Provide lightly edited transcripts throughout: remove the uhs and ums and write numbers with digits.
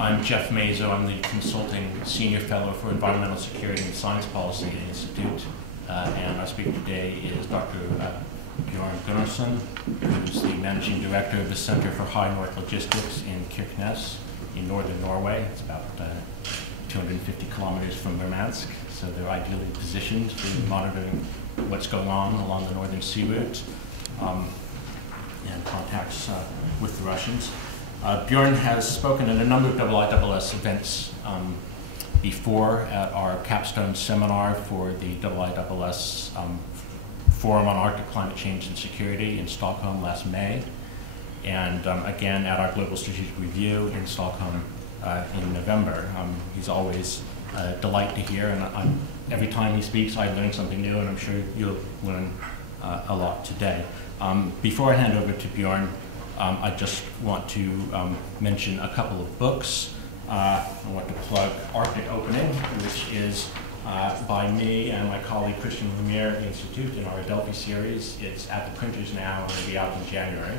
I'm Jeff Mazo. I'm the Consulting Senior Fellow for Environmental Security and Science Policy at the Institute. And our speaker today is Dr. Bjorn Gunnarsson, who's the Managing Director of the Center for High North Logistics in Kirkenes in northern Norway. It's about 250 kilometers from Murmansk, so they're ideally positioned for monitoring what's going on along the northern sea route and contacts with the Russians. Bjorn has spoken at a number of IISS events before at our capstone seminar for the IISS Forum on Arctic Climate Change and Security in Stockholm last May, and again at our Global Strategic Review in Stockholm in November. He's always a delight to hear, and every time he speaks I learn something new, and I'm sure you'll learn a lot today. Before I hand over to Bjorn, I just want to mention a couple of books. I want to plug Arctic Opening, which is by me and my colleague Christian Lemire at the Institute in our Adelphi series. It's at the printers now and will be out in January.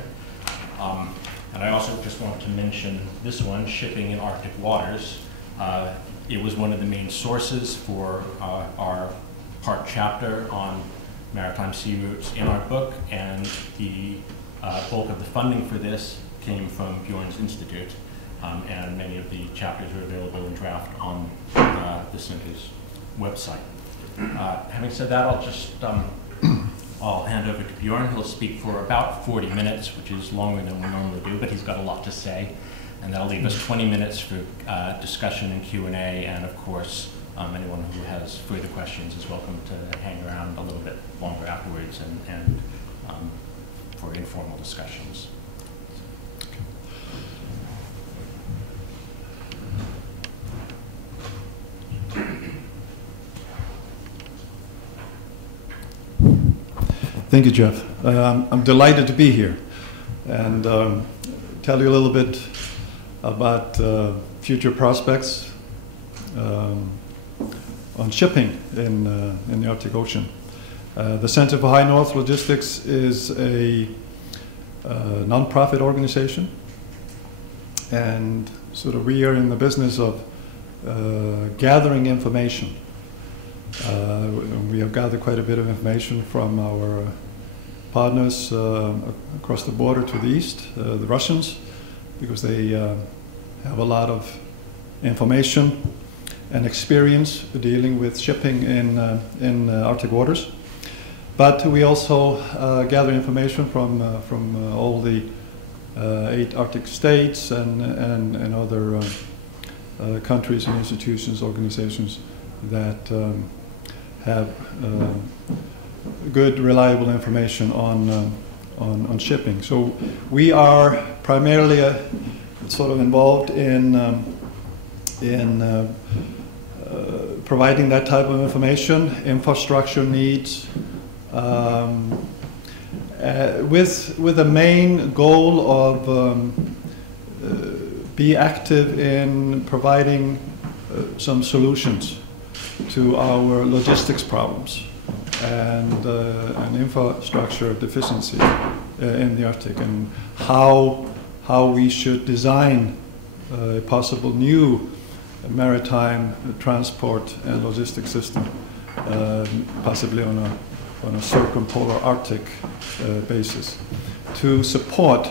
And I also just want to mention this one, Shipping in Arctic Waters. It was one of the main sources for our part chapter on maritime sea routes in our book, and the bulk of the funding for this came from Bjorn's Institute, and many of the chapters are available in draft on the Center's website. Having said that, I'll hand over to Bjorn. He'll speak for about 40 minutes, which is longer than we normally do, but he's got a lot to say, and that'll leave us 20 minutes for discussion and Q&A, and of course, anyone who has further questions is welcome to hang around a little bit longer afterwards and for informal discussions. Thank you, Jeff. I'm delighted to be here and tell you a little bit about future prospects on shipping in the Arctic Ocean. The Center for High North Logistics is a non-profit organization, and sort of we are in the business of gathering information. We have gathered quite a bit of information from our partners across the border to the east, the Russians, because they have a lot of information and experience dealing with shipping in Arctic waters. But we also gather information from all the 8 Arctic states and other countries and institutions, organizations that have good, reliable information on shipping. So we are primarily sort of involved in providing that type of information, infrastructure needs, with the main goal of be active in providing some solutions to our logistics problems and infrastructure deficiency in the Arctic, and how we should design a possible new maritime transport and logistics system, possibly on a circumpolar Arctic basis, to support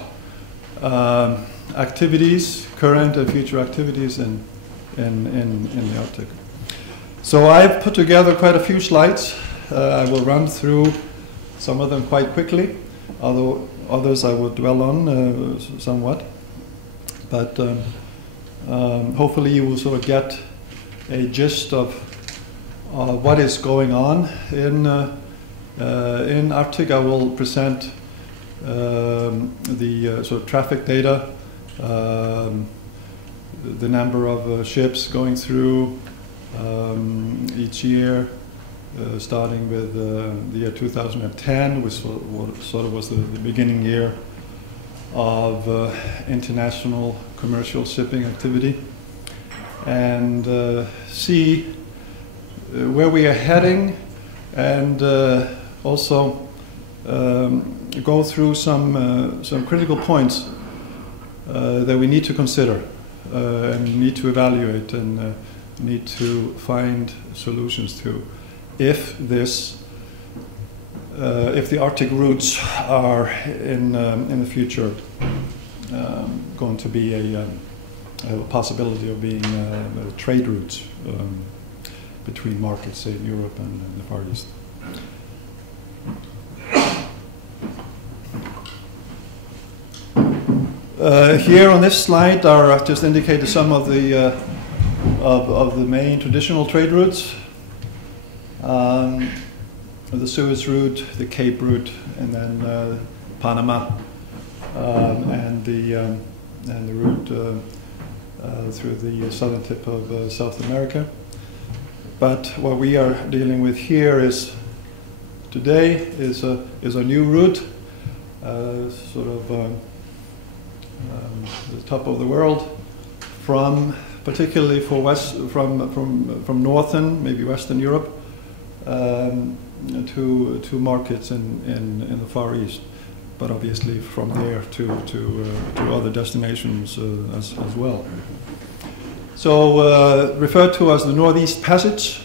activities, current and future activities in the Arctic. So I've put together quite a few slides. I will run through some of them quite quickly, although others I will dwell on somewhat. But hopefully you will sort of get a gist of what is going on in Arctic. I will present the sort of traffic data, the number of ships going through each year, starting with the year 2010, which sort of was the beginning year of international commercial shipping activity, and see where we are heading, and also go through some critical points that we need to consider and need to evaluate and need to find solutions to if the Arctic routes are in the future going to be a possibility of being trade routes between markets, say in Europe and the Far East. Here on this slide are just indicated some of the main traditional trade routes. The Suez route, the Cape route, and then Panama, and the route through the southern tip of South America. But what we are dealing with here is today is a new route, sort of the top of the world, from particularly from northern, maybe Western Europe, to markets in the Far East, but obviously from there to other destinations as well. So referred to as the Northeast Passage,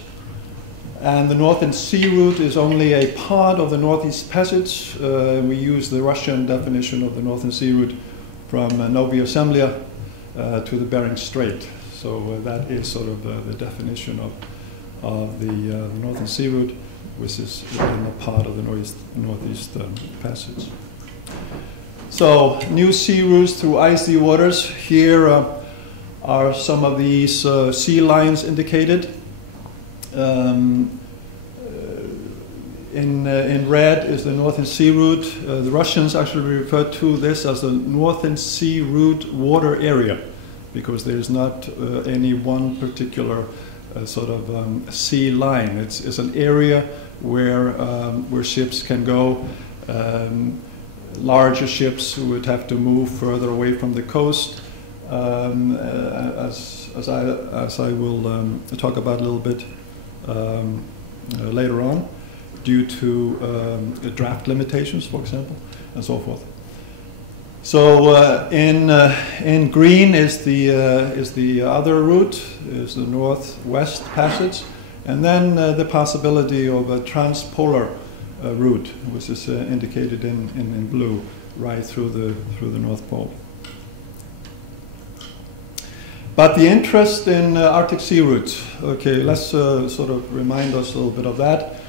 and the Northern Sea Route is only a part of the Northeast Passage. We use the Russian definition of the Northern Sea Route from Novaya Zemlya to the Bering Strait. So that is sort of the definition of the Northern Sea Route, which is in a part of the Northeast Passage. So new sea routes through icy waters. Here are some of these sea lines indicated. In red is the Northern Sea Route. The Russians actually refer to this as the Northern Sea Route water area, because there is not any one particular sort of sea line. It's an area where ships can go. Larger ships would have to move further away from the coast, as I will talk about a little bit later on, due to draft limitations, for example, and so forth. So in green is the other route, is the Northwest Passage, and then the possibility of a transpolar route, which is indicated in blue, right through the North Pole. But the interest in Arctic sea routes, okay, let's sort of remind us a little bit of that.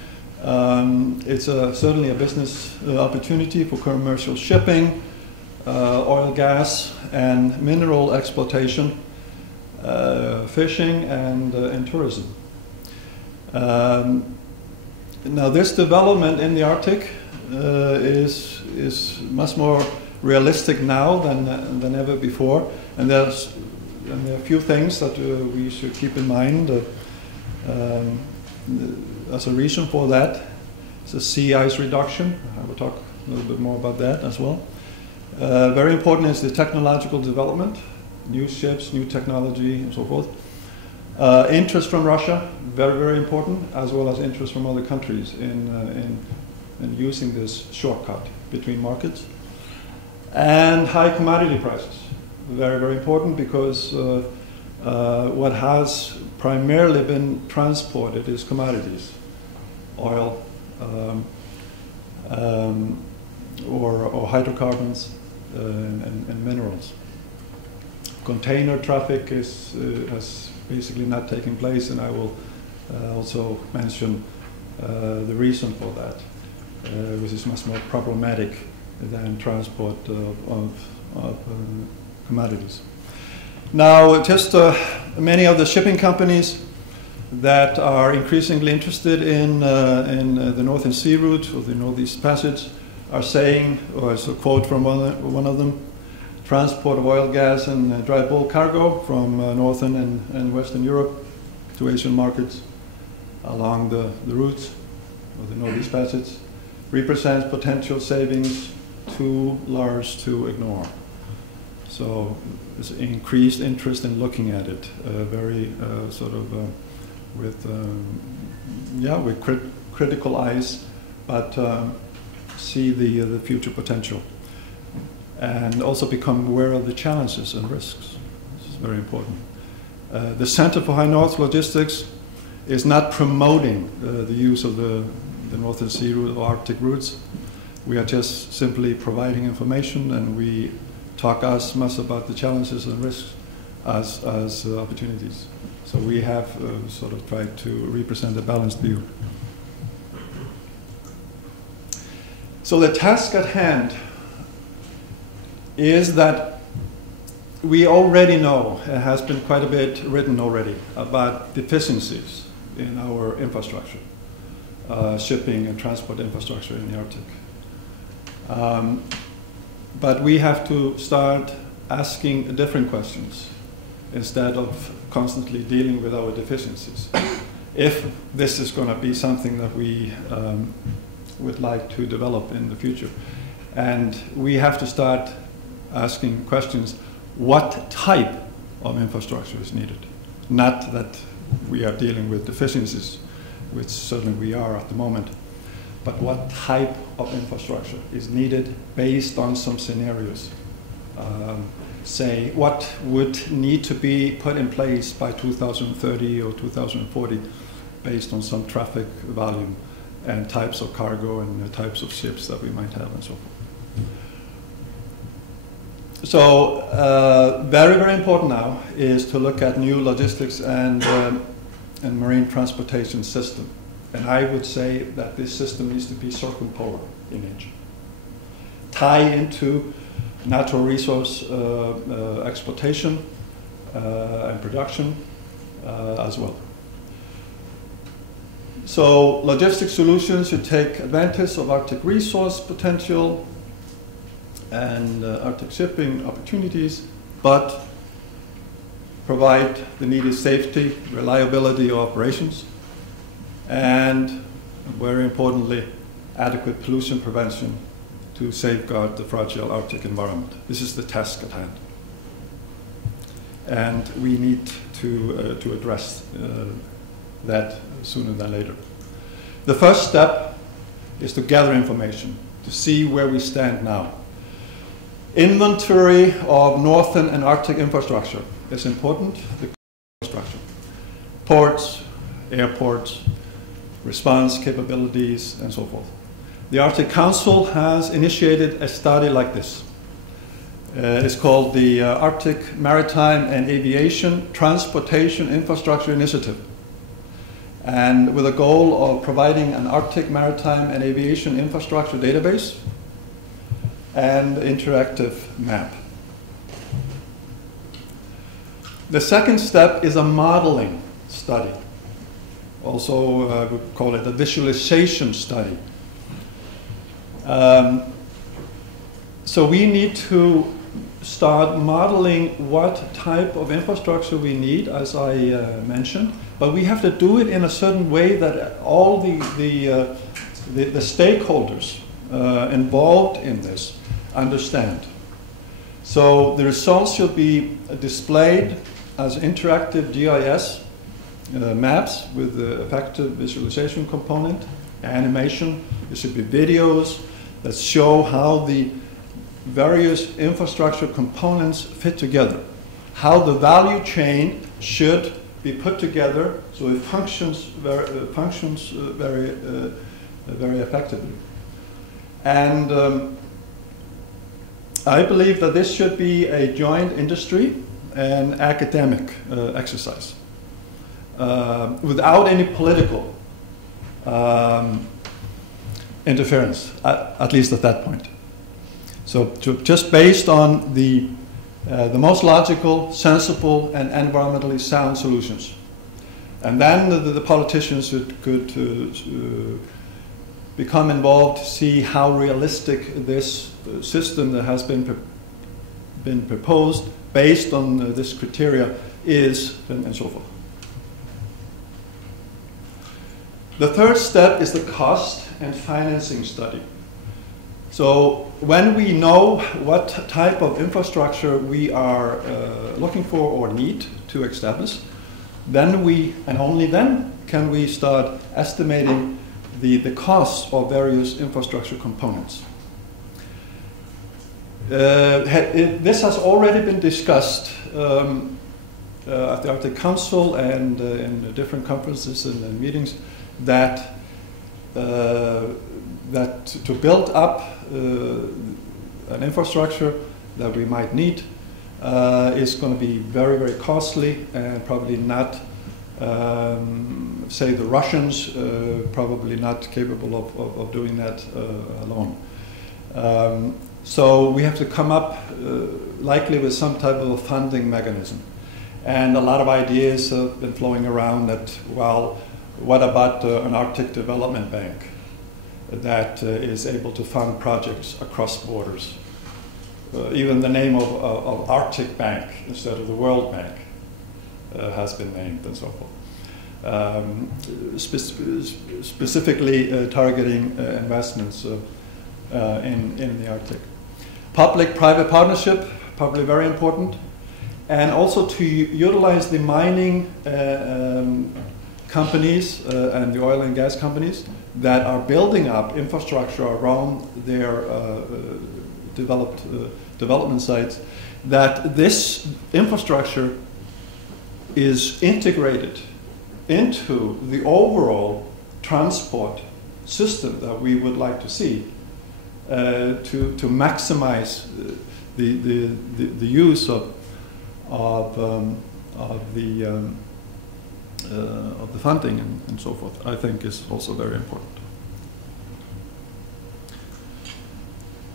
It's certainly a business opportunity for commercial shipping, oil, gas, and mineral exploitation, fishing, and tourism. Now, this development in the Arctic is much more realistic now than ever before, and there are a few things that we should keep in mind as a reason for that. It's a sea ice reduction. I will talk a little bit more about that as well. Very important is the technological development, new ships, new technology, and so forth. Interest from Russia, very, very important, as well as interest from other countries in using this shortcut between markets. And high commodity prices, very, very important, because what has primarily been transported is commodities, oil, or hydrocarbons and minerals. Container traffic has basically not taking place, and I will also mention the reason for that, which is much more problematic than transport of commodities. Now, just many of the shipping companies that are increasingly interested in the Northern Sea Route or the Northeast Passage are saying, or as a quote from one of them, transport of oil, gas, and dry bulk cargo from Northern and Western Europe to Asian markets along the routes of the Northeast Passage represents potential savings too large to ignore. So there's increased interest in looking at it, very sort of with critical eyes, but see the future potential, and also become aware of the challenges and risks. very important. The Center for High North Logistics is not promoting the use of the Northern Sea route or Arctic routes. We are just simply providing information, and we talk as much about the challenges and risks as opportunities. So we have sort of tried to represent a balanced view. So the task at hand is that we already know, it has been quite a bit written already, about deficiencies in our infrastructure, shipping and transport infrastructure in the Arctic. But we have to start asking different questions instead of constantly dealing with our deficiencies. If this is going to be something that we would like to develop in the future. And we have to start asking questions, what type of infrastructure is needed? Not that we are dealing with deficiencies, which certainly we are at the moment, but what type of infrastructure is needed based on some scenarios. Say, what would need to be put in place by 2030 or 2040 based on some traffic volume and types of cargo and types of ships that we might have and so forth. So very, very important now is to look at new logistics and marine transportation system. And I would say that this system needs to be circumpolar in nature. Tie into natural resource exploitation and production as well. So logistic solutions should take advantage of Arctic resource potential and Arctic shipping opportunities, but provide the needed safety, reliability of operations, and very importantly, adequate pollution prevention to safeguard the fragile Arctic environment. This is the task at hand. And we need to address that sooner than later. The first step is to gather information, to see where we stand now. Inventory of northern and Arctic infrastructure is important. The infrastructure, ports, airports, response capabilities, and so forth. The Arctic Council has initiated a study like this. It's called the Arctic Maritime and Aviation Transportation Infrastructure Initiative, and with a goal of providing an Arctic maritime and aviation infrastructure database and interactive map. The second step is a modeling study. Also, we call it a visualization study. So we need to start modeling what type of infrastructure we need, as I mentioned, but we have to do it in a certain way that all the stakeholders involved in this understand. So the results should be displayed as interactive GIS maps with the effective visualization component, animation. There should be videos that show how the various infrastructure components fit together, how the value chain should be put together so it functions very effectively. And I believe that this should be a joint industry and academic exercise without any political interference, at least at that point. So just based on the most logical, sensible, and environmentally sound solutions. And then the politicians could become involved to see how realistic this system that has been proposed based on this criteria is, and so forth. The third step is the cost and financing study. So when we know what type of infrastructure we are looking for or need to establish, then and only then can we start estimating the costs of various infrastructure components. This has already been discussed at the Arctic Council and in different conferences and meetings that that to build up an infrastructure that we might need is going to be very, very costly and probably not, say the Russians, probably not capable of doing that alone. So we have to come up likely with some type of a funding mechanism. And a lot of ideas have been flowing around that, well, what about an Arctic Development Bank that is able to fund projects across borders? Even the name of Arctic Bank instead of the World Bank has been named and so forth. Specifically targeting investments in the Arctic. Public-private partnership, probably very important. And also to utilize the mining companies and the oil and gas companies that are building up infrastructure around their development sites, that this infrastructure is integrated into the overall transport system that we would like to see to maximize the use of the funding and so forth, I think is also very important.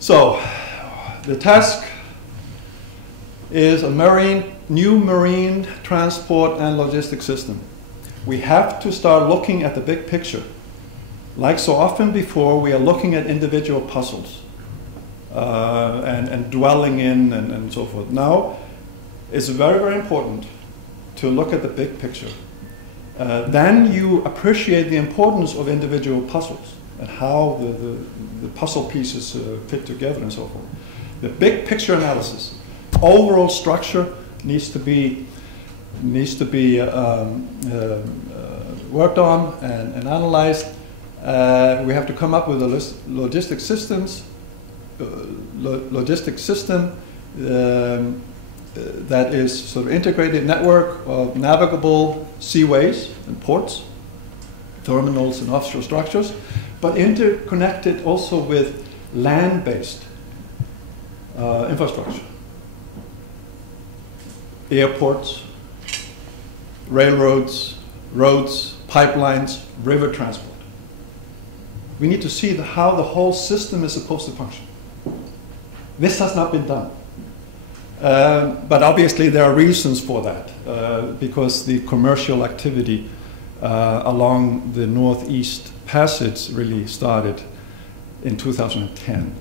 So, the task is a new marine transport and logistics system. We have to start looking at the big picture. Like so often before, we are looking at individual puzzles and dwelling in and so forth. Now, it's very, very important to look at the big picture. Then you appreciate the importance of individual puzzles and how the puzzle pieces fit together and so forth. The big picture analysis, overall structure needs to be worked on and analyzed. We have to come up with a logistic system that is sort of integrated network of navigable seaways and ports, terminals and offshore structures, but interconnected also with land-based infrastructure. Airports, railroads, roads, pipelines, river transport. We need to see how the whole system is supposed to function. This has not been done. But obviously there are reasons for that, because the commercial activity along the Northeast Passage really started in 2010.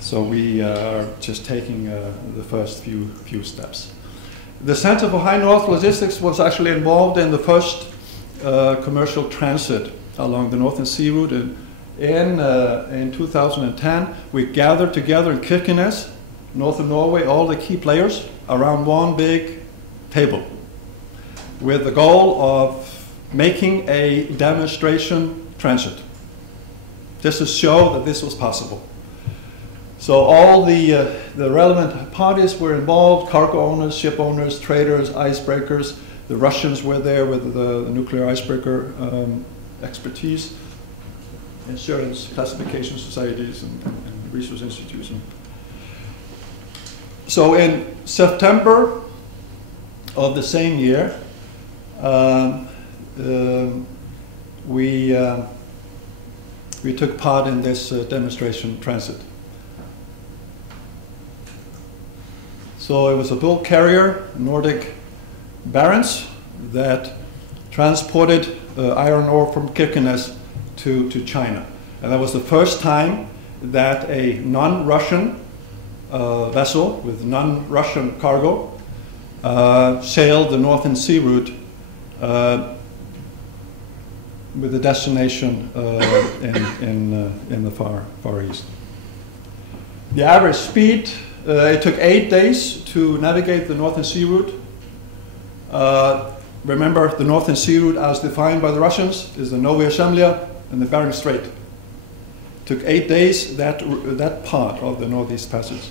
So we are just taking the first few steps. The Center for High North Logistics was actually involved in the first commercial transit along the Northern Sea Route in 2010. We gathered together in Kirkenes, north of Norway, all the key players around one big table with the goal of making a demonstration transit, just to show that this was possible. So all the relevant parties were involved: cargo owners, ship owners, traders, icebreakers. The Russians were there with the nuclear icebreaker expertise, insurance classification societies and research institutions. So in September of the same year, we took part in this demonstration transit. So it was a bulk carrier, Nordic Barents, that transported iron ore from Kirkenes to China. And that was the first time that a non-Russian vessel with non-Russian cargo sailed the Northern Sea Route with a destination in the Far East. The average speed, it took 8 days to navigate the Northern Sea Route. Remember, the Northern Sea Route, as defined by the Russians, is the Novaya Zemlya and the Bering Strait. It took 8 days, that part of the Northeast Passage,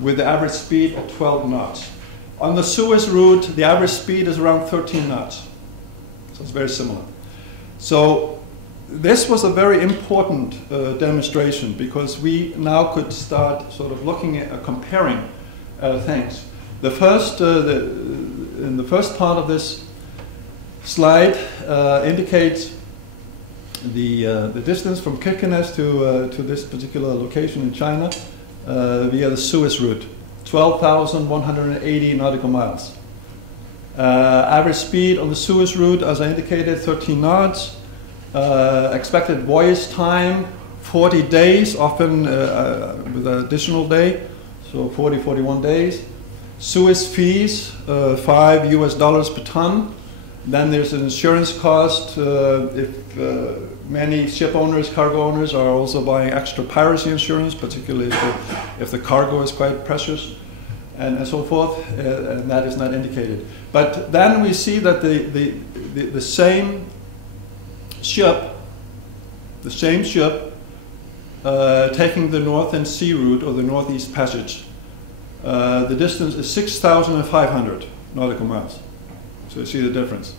with the average speed of 12 knots. On the Suez route, the average speed is around 13 knots. So it's very similar. So this was a very important demonstration, because we now could start sort of looking at comparing things. The first, in the first part of this slide indicates the distance from Kirkenes to this particular location in China via the Suez route, 12,180 nautical miles. Average speed on the Suez route, as I indicated, 13 knots. Expected voyage time, 40 days, often with an additional day, so 40, 41 days. Suez fees, $5 per ton. Then there's an insurance cost if many ship owners, cargo owners are also buying extra piracy insurance, particularly if the cargo is quite precious and so forth, and that is not indicated. But then we see that the same ship, taking the Northern Sea route or the Northeast Passage, the distance is 6,500 nautical miles. So you see the difference.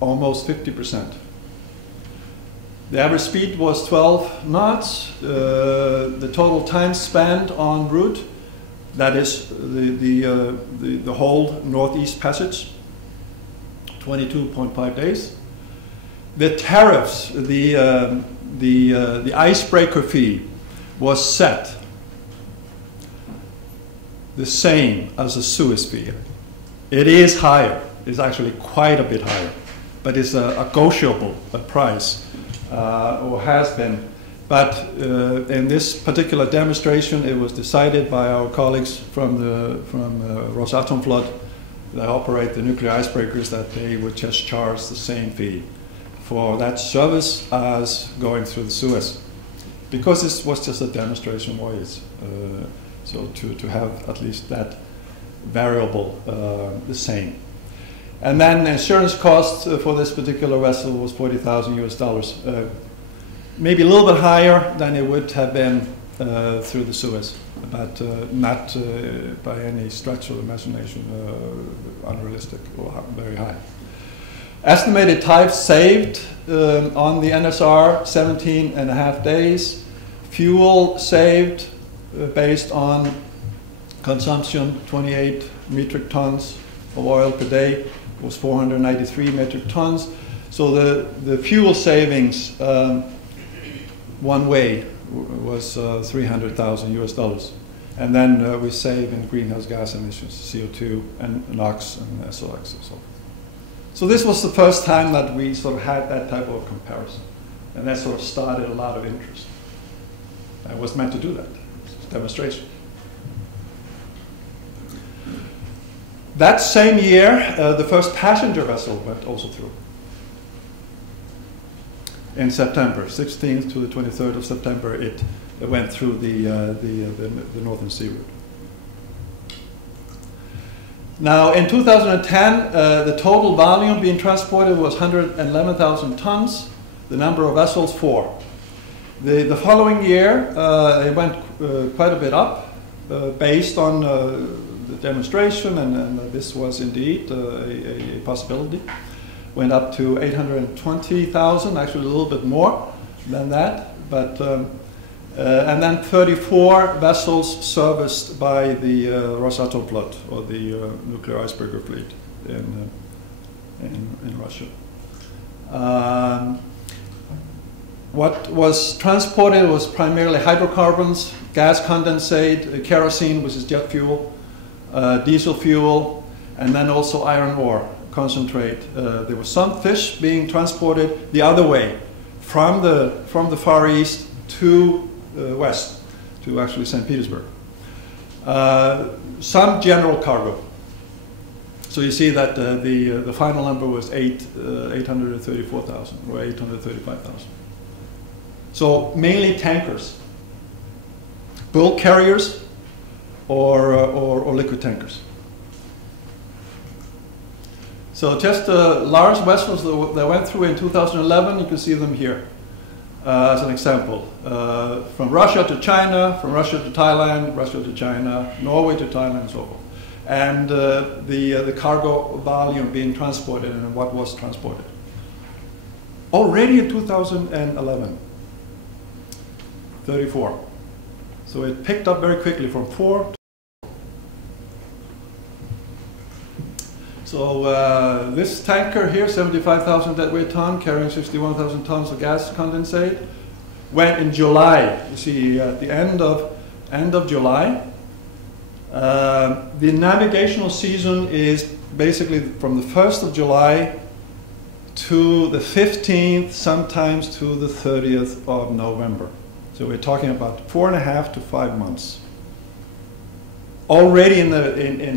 Almost 50%. The average speed was 12 knots. The total time spent en route, that is the whole Northeast Passage, 22.5 days. The tariffs, the icebreaker fee was set the same as the Suez fee. It is higher. It's actually quite a bit higher, but it's a negotiable price, or has been. But in this particular demonstration, it was decided by our colleagues from Rosatomflot that operate the nuclear icebreakers that they would just charge the same fee for that service as going through the Suez, because this was just a demonstration voyage. So to have at least that variable the same. And then insurance costs for this particular vessel was $40,000, maybe a little bit higher than it would have been through the Suez, but not by any stretch of the imagination unrealistic or very high. Estimated time saved on the NSR, 17.5 days. Fuel saved based on consumption, 28 metric tons of oil per day, was 493 metric tons. So the fuel savings one way was $300,000. And then we save in greenhouse gas emissions, CO2 and NOx and SOx and so on. So this was the first time that we sort of had that type of comparison. And that sort of started a lot of interest. I was meant to do that, demonstration. That same year, the first passenger vessel went also through. In September, 16th to the 23rd of September, it went through the Northern Sea route. Now, in 2010, the total volume being transported was 111,000 tons. The number of vessels, 4. The following year, it went quite a bit up, based on the demonstration, and this was indeed a possibility. Went up to 820,000, actually a little bit more than that, but and then 34 vessels serviced by the Rosatomflot, or the nuclear icebreaker fleet in Russia. What was transported was primarily hydrocarbons, gas condensate, kerosene, which is jet fuel, diesel fuel, and then also iron ore concentrate. There was some fish being transported the other way, from the Far East to west, to actually St. Petersburg. Some general cargo. So you see that the final number was 834,000 or 835,000. So mainly tankers, bulk carriers, or liquid tankers. So just large vessels that went through in 2011, you can see them here. as an example. From Russia to China, from Russia to Thailand, Russia to China, Norway to Thailand, and so forth. And the cargo volume being transported and what was transported. Already in 2011, 34. So it picked up very quickly from 4 to. So this tanker here, 75,000 deadweight ton, carrying 61,000 tons of gas condensate, went in July. You see, at the end of July. The navigational season is basically from the 1st of July to the 15th, sometimes to the 30th of November. So we're talking about 4.5 to 5 months. Already in the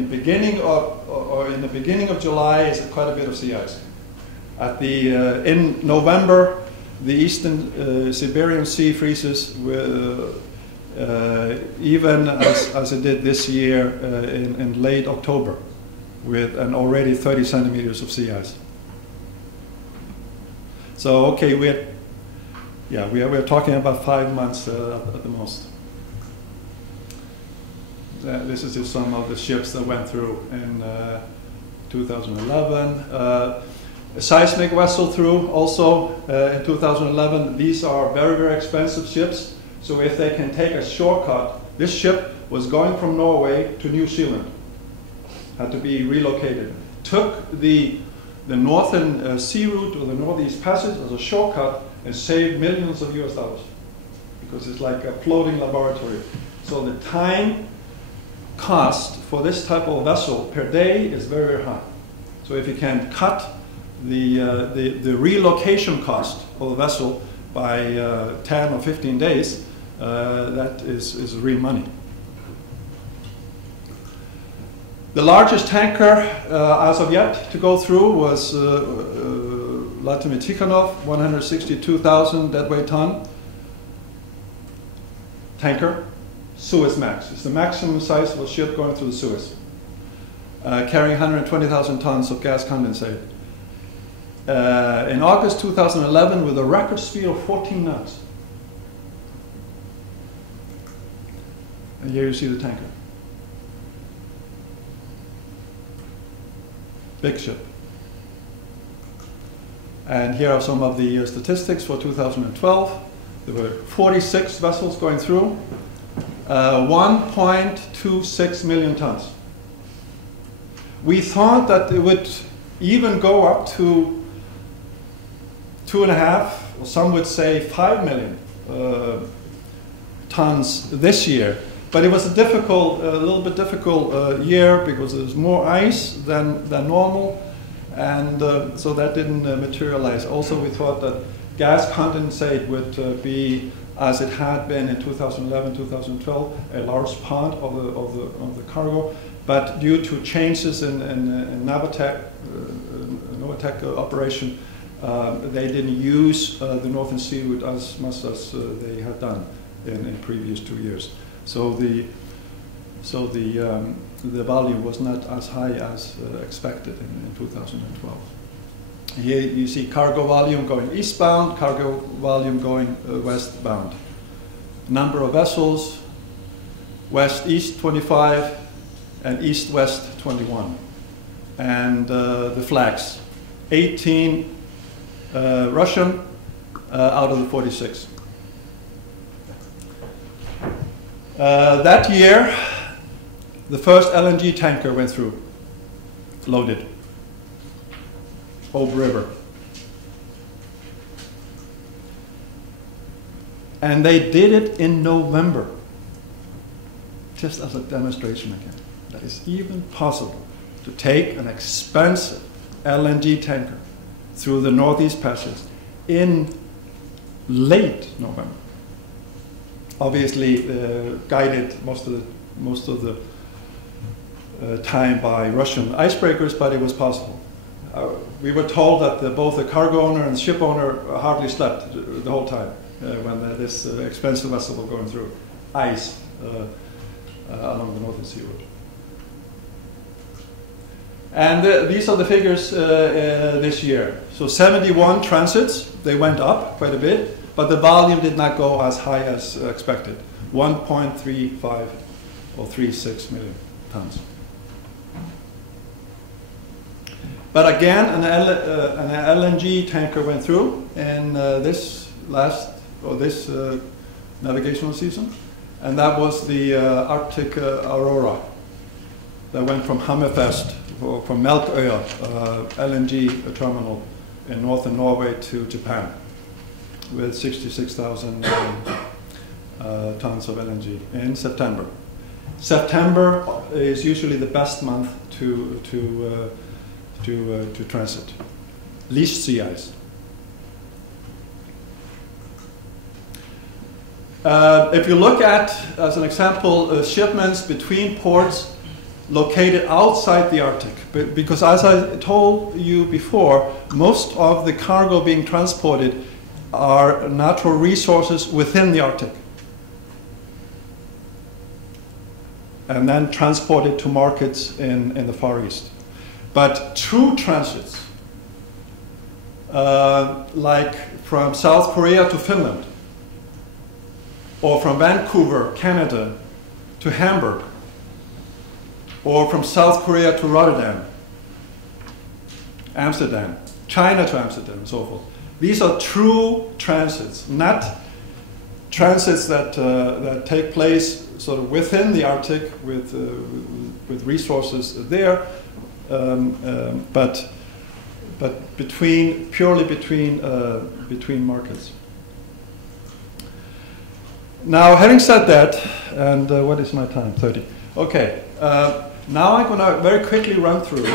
beginning of July is quite a bit of sea ice. In November, the eastern Siberian Sea freezes even as it did this year in late October, with an already 30 centimeters of sea ice. So okay, we're talking about 5 months at the most. This is just some of the ships that went through in 2011. A seismic vessel through also in 2011. These are very, very expensive ships. So if they can take a shortcut, this ship was going from Norway to New Zealand, had to be relocated. Took the northern sea route or the northeast passage as a shortcut and saved millions of US dollars because it's like a floating laboratory. So the time cost for this type of vessel per day is very, very high. So if you can cut the relocation cost of the vessel by 10 or 15 days, that is real money. The largest tanker as of yet to go through was Vladimir Tikhonov, 162,000 deadweight ton tanker, Suezmax. It's the maximum size of a ship going through the Suez, carrying 120,000 tons of gas condensate. In August 2011, with a record speed of 14 knots. And here you see the tanker. Big ship. And here are some of the statistics for 2012. There were 46 vessels going through, 1.26 million tons. We thought that it would even go up to 2.5, or some would say 5 million tons this year. But it was a little bit difficult year because there was more ice than normal, and so that didn't materialize. Also, we thought that gas condensate would be, as it had been in 2011, 2012, a large part of the cargo. But due to changes in Novatec operation, they didn't use the Northern Sea route as much as they had done in previous 2 years. So the volume was not as high as expected in 2012. Here you see cargo volume going eastbound, cargo volume going westbound. Number of vessels, west-east 25 and east-west 21. And the flags, 18 Russian out of the 46. That year, the first LNG tanker went through, loaded, Ob River. And they did it in November, just as a demonstration again. That is even possible to take an expensive LNG tanker through the Northeast Passage in late November. Obviously guided most of the time by Russian icebreakers, but it was possible. We were told that both the cargo owner and the ship owner hardly slept the whole time when this expensive vessel was going through ice along the Northern Sea route. And these are the figures this year. So 71 transits, they went up quite a bit. but the volume did not go as high as expected, 1.35 or 36 million tons. But again, an LNG tanker went through in this navigational season, and that was the Arctic Aurora that went from Hammerfest, from Melkøya LNG terminal in northern Norway to Japan with 66,000 tons of LNG in September. September is usually the best month to transit. Least sea ice. If you look at, as an example, shipments between ports located outside the Arctic, because as I told you before, most of the cargo being transported are natural resources within the Arctic, and then transported to markets in the Far East. But true transits, like from South Korea to Finland, or from Vancouver, Canada, to Hamburg, or from South Korea to Rotterdam, Amsterdam, China to Amsterdam, and so forth. These are true transits, not transits that take place sort of within the Arctic with resources there, but purely between markets. Now, having said that, and what is my time? 30. Okay. Now I'm going to very quickly run through.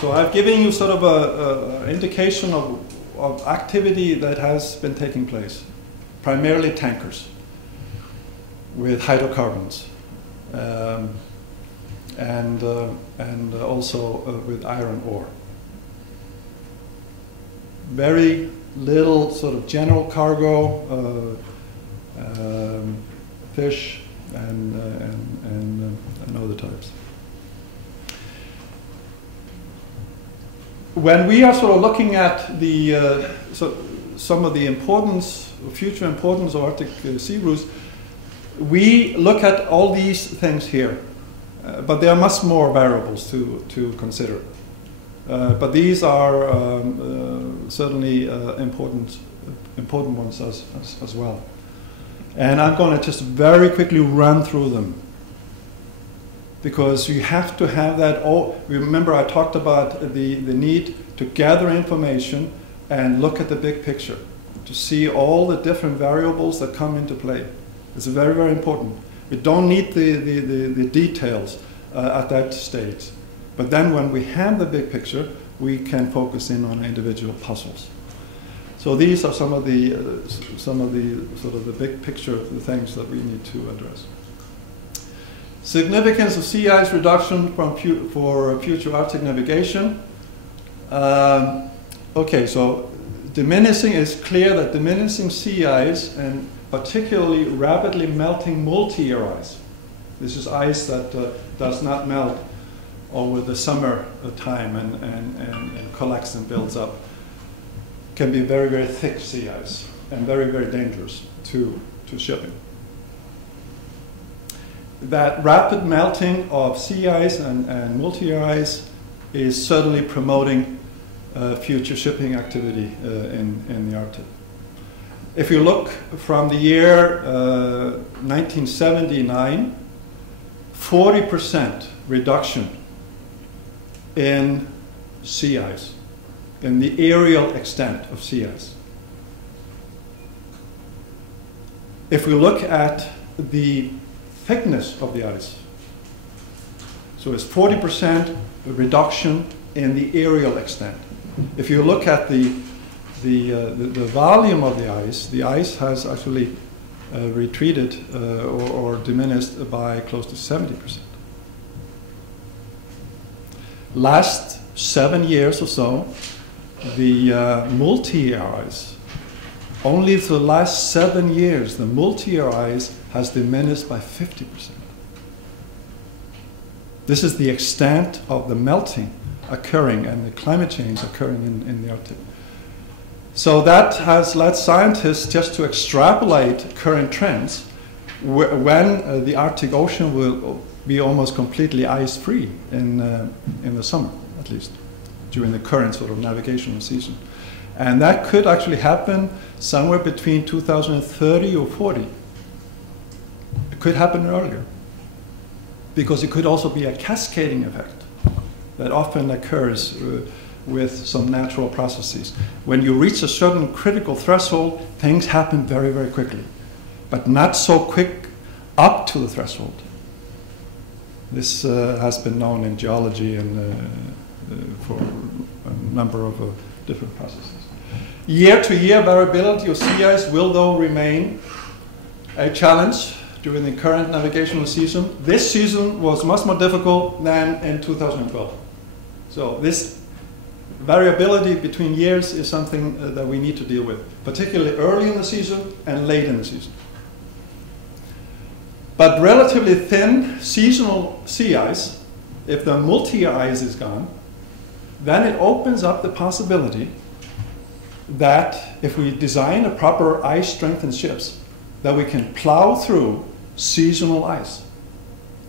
So I've given you sort of an indication of activity that has been taking place, primarily tankers with hydrocarbons, and also with iron ore. Very little sort of general cargo, fish and other types. When we are sort of looking at the some of the future importance of Arctic sea routes, we look at all these things here, but there are much more variables to consider. But these are certainly important ones as well. And I'm going to just very quickly run through them, because you have to have that all. Remember, I talked about the need to gather information and look at the big picture, to see all the different variables that come into play. It's very, very important. We don't need the details at that stage. But then when we have the big picture, we can focus in on individual puzzles. So these are some of the sort of the big picture, the things that we need to address. Significance of sea ice reduction for future Arctic navigation. Okay, so it's clear that diminishing sea ice, and particularly rapidly melting multi-year ice. This is ice that does not melt over the summer time and collects and builds up. Can be very, very thick sea ice and very, very dangerous to shipping. That rapid melting of sea ice and multi-year ice is certainly promoting future shipping activity in the Arctic. If you look from the year 1979, 40% reduction in sea ice, in the aerial extent of sea ice. If we look at the thickness of the ice, so it's 40% reduction in the aerial extent. If you look at the volume of the ice has actually retreated or diminished by close to 70%. Last 7 years or so, the multi-year ice, only for the last 7 years, the multi-year ice has diminished by 50%. This is the extent of the melting occurring and the climate change occurring in the Arctic. So that has led scientists just to extrapolate current trends when the Arctic Ocean will be almost completely ice-free in the summer, at least, during the current sort of navigational season. And that could actually happen somewhere between 2030 or 40. It could happen earlier, because it could also be a cascading effect that often occurs with some natural processes. When you reach a certain critical threshold, things happen very, very quickly, but not so quick up to the threshold. This has been known in geology and for a number of different processes. Year-to-year variability of sea ice will, though, remain a challenge during the current navigational season. This season was much more difficult than in 2012. So this variability between years is something that we need to deal with, particularly early in the season and late in the season. But relatively thin seasonal sea ice, if the multi-year ice is gone, then it opens up the possibility that if we design a proper ice-strengthened ships, that we can plow through seasonal ice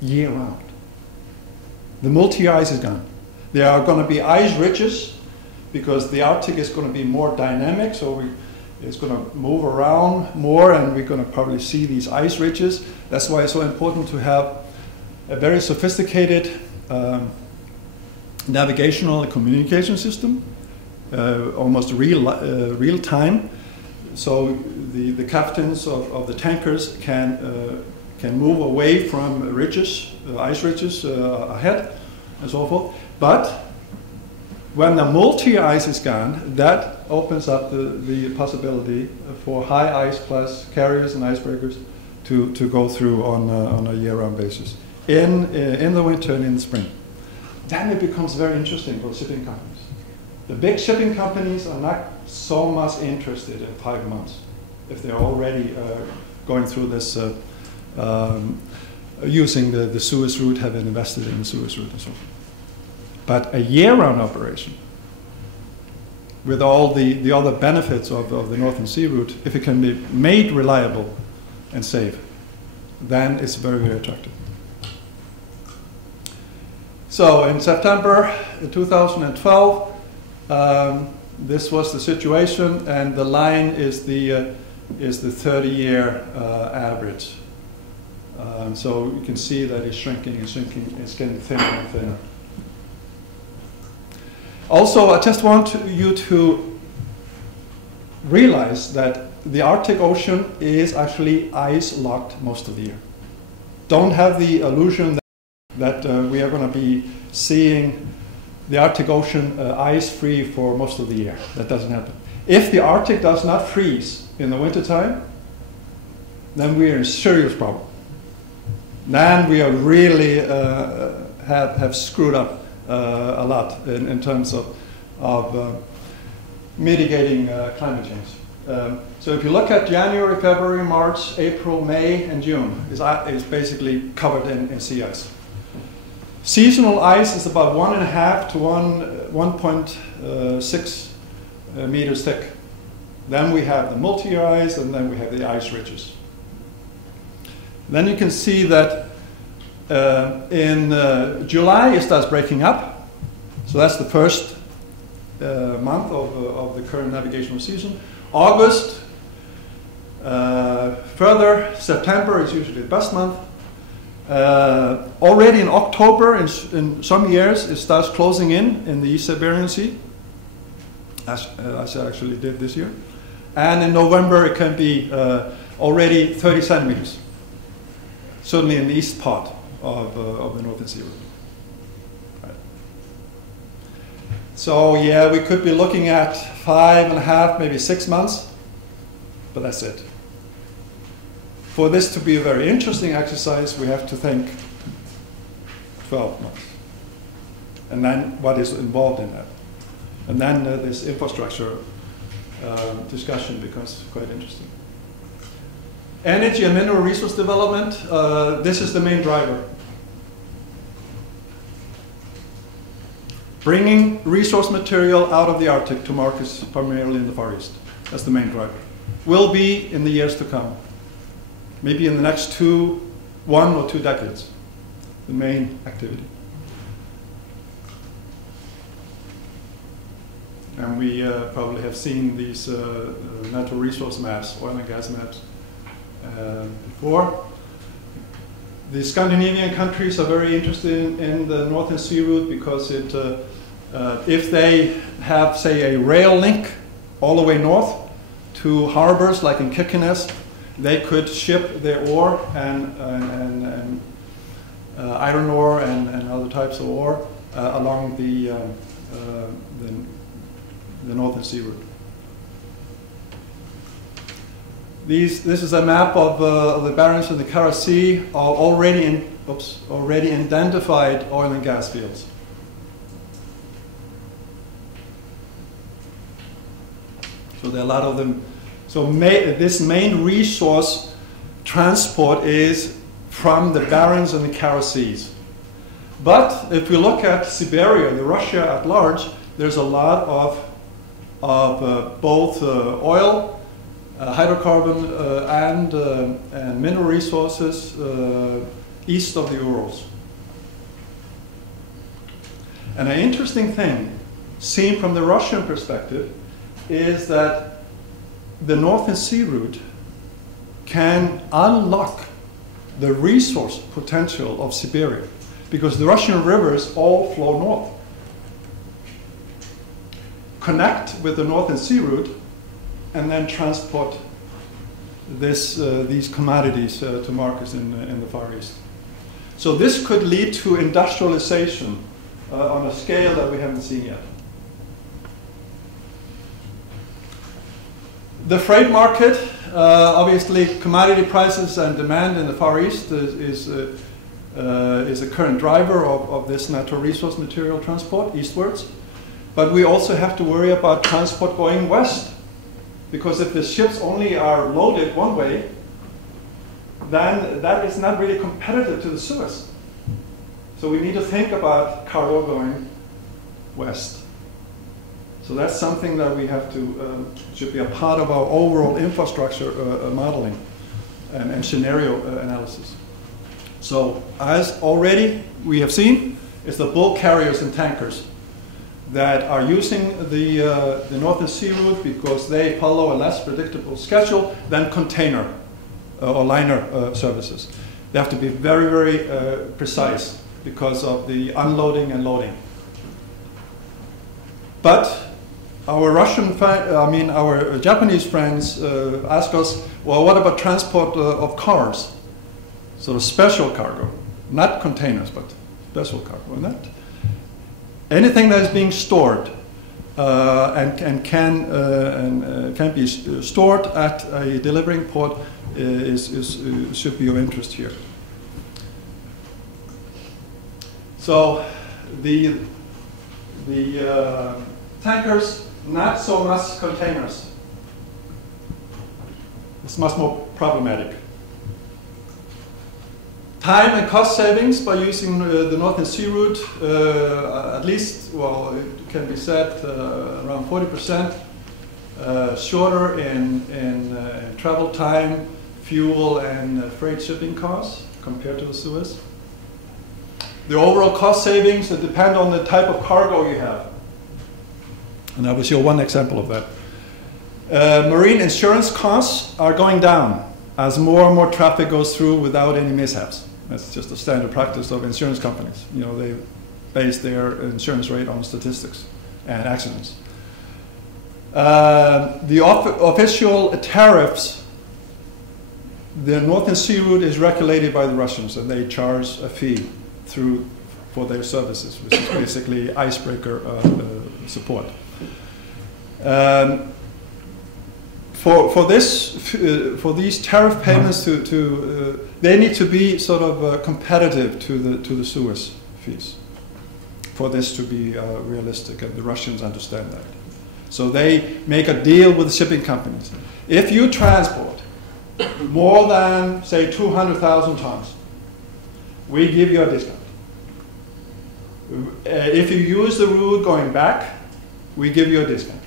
year-round. The multi-year ice is gone. There are going to be ice ridges because the Arctic is going to be more dynamic, so it's going to move around more, and we're going to probably see these ice ridges. That's why it's so important to have a very sophisticated navigational and communication system, almost real time, so the captains of the tankers can move away from ridges, ice ridges ahead, and so forth. But when the multi-year ice is gone, that opens up the possibility for high ice class carriers and icebreakers to go through on a year-round basis in the winter and in the spring. Then it becomes very interesting for shipping companies. The big shipping companies are not so much interested in 5 months if they're already going through this, using the Suez route, have invested in the Suez route and so forth. But a year-round operation, with all the other benefits of the Northern Sea route, if it can be made reliable and safe, then it's very, very attractive. So in September 2012, this was the situation, and the line is the 30-year average. So you can see that it's shrinking and shrinking. It's getting thinner and thinner. Also, I just want you to realize that the Arctic Ocean is actually ice-locked most of the year. Don't have the illusion that we are going to be seeing the Arctic Ocean ice-free for most of the year. That doesn't happen. If the Arctic does not freeze in the wintertime, then we are in serious problem. Then we are really have screwed up a lot in terms of mitigating climate change. So if you look at January, February, March, April, May, and June, is basically covered in sea ice. Seasonal ice is about 1.5 to 1.6 meters thick. Then we have the multi-year ice, and then we have the ice ridges. Then you can see that in July it starts breaking up. So that's the first month of the current navigational season. August, further, September is usually the best month. Already in October, in some years, it starts closing in the East Siberian Sea, as I actually did this year. And in November, it can be already 30 centimeters, certainly in the east part of the Northern Sea route. Right. So yeah, we could be looking at 5.5, maybe 6 months, but that's it. For this to be a very interesting exercise, we have to think 12 months. And then what is involved in that? And then this infrastructure discussion becomes quite interesting. Energy and mineral resource development, this is the main driver. bringing resource material out of the Arctic to markets primarily in the Far East. That's the main driver. Will be in the years to come. Maybe in the next 1 or 2 decades, the main activity. And we probably have seen these natural resource maps, oil and gas maps, before. The Scandinavian countries are very interested in the Northern Sea route because if they have, say, a rail link all the way north to harbors like in Kirkenes, they could ship their ore and iron ore and other types of ore along the Northern Sea route. This is a map of the Barents and the Kara Sea, of already identified oil and gas fields. So there are a lot of them. So this main resource transport is from the Barents and the Kara Seas. But if we look at Siberia, the Russia at large, there's a lot of both oil, hydrocarbon and mineral resources east of the Urals. And an interesting thing, seen from the Russian perspective, is that the Northern Sea route can unlock the resource potential of Siberia, because the Russian rivers all flow north, connect with the Northern Sea route, and then transport these commodities to markets in the Far East. So this could lead to industrialization on a scale that we haven't seen yet. The freight market, obviously commodity prices and demand in the Far East is a current driver of this natural resource material transport eastwards. But we also have to worry about transport going west. Because if the ships only are loaded one way, then that is not really competitive to the Suez. So we need to think about cargo going west. So that's something that we have to, should be a part of our overall infrastructure modeling and scenario analysis. So as already we have seen, it's the bulk carriers and tankers that are using the Northern Sea route because they follow a less predictable schedule than container or liner services. They have to be very, very precise because of the unloading and loading. But our our Japanese friends ask us, well, what about transport of cars? Sort of special cargo, not containers, but special cargo, and that. Anything that is being stored and can be stored at a delivering port should be of interest here. So the tankers, not so much containers. It's much more problematic. Time and cost savings by using the Northern Sea route, at least, well, it can be said around 40%. Shorter in travel time, fuel, and freight shipping costs compared to the Suez. The overall cost savings depend on the type of cargo you have. And I will show one example of that. Marine insurance costs are going down as more and more traffic goes through without any mishaps. That's just a standard practice of insurance companies. You know, they base their insurance rate on statistics and accidents. The official tariffs, the Northern Sea route is regulated by the Russians, and they charge a fee for their services, which is basically icebreaker support. For these tariff payments they need to be sort of competitive to the Suez fees for this to be realistic, and the Russians understand that. So they make a deal with the shipping companies. If you transport more than, say, 200,000 tons, we give you a discount. If you use the route going back, we give you a discount.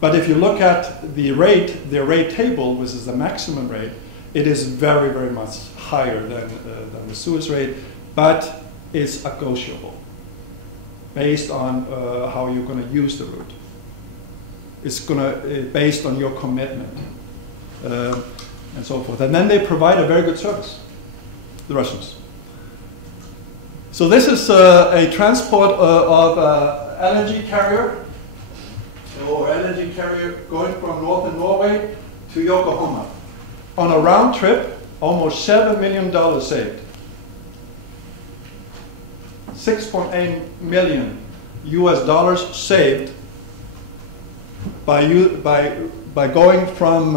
But if you look at the rate table, which is the maximum rate, it is very, very much higher than the Suez rate, but it's negotiable based on how you're going to use the route. It's going to based on your commitment and so forth. And then they provide a very good service, the Russians. So this is a transport of LNG carrier or LNG carrier going from northern Norway to Yokohama. On a round trip, almost $7 million saved. 6.8 million US dollars saved by going from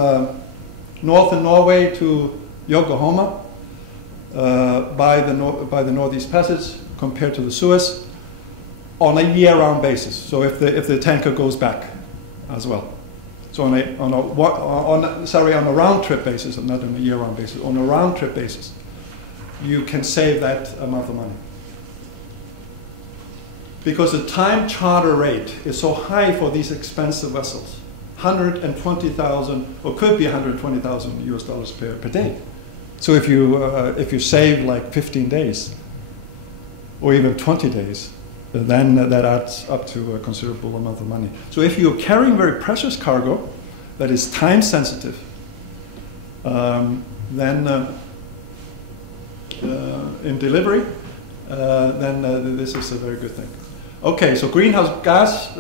northern Norway to Yokohama by the Northeast Passage compared to the Suez on a year-round basis. So if the tanker goes back as well. So on a round-trip basis, not on a year-round basis, on a round-trip basis, you can save that amount of money. Because the time charter rate is so high for these expensive vessels, 120,000, or could be 120,000 US dollars per day. So if you save like 15 days, or even 20 days, then that adds up to a considerable amount of money. So if you're carrying very precious cargo that is time sensitive, then in delivery, then this is a very good thing. Okay, so greenhouse gas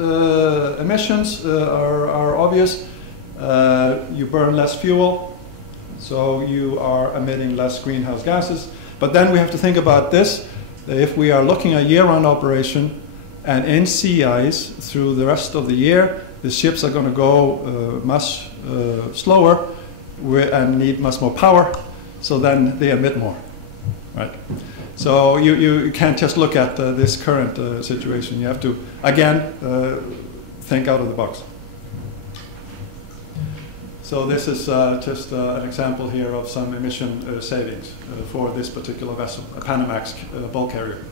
emissions are obvious. You burn less fuel, so you are emitting less greenhouse gases. But then we have to think about this. If we are looking at year-round operation and in sea ice through the rest of the year, the ships are going to go much slower and need much more power, so then they emit more, right? So you can't just look at this current situation. You have to, again, think out of the box. So this is just an example here of some emission savings for this particular vessel, a Panamax bulk carrier.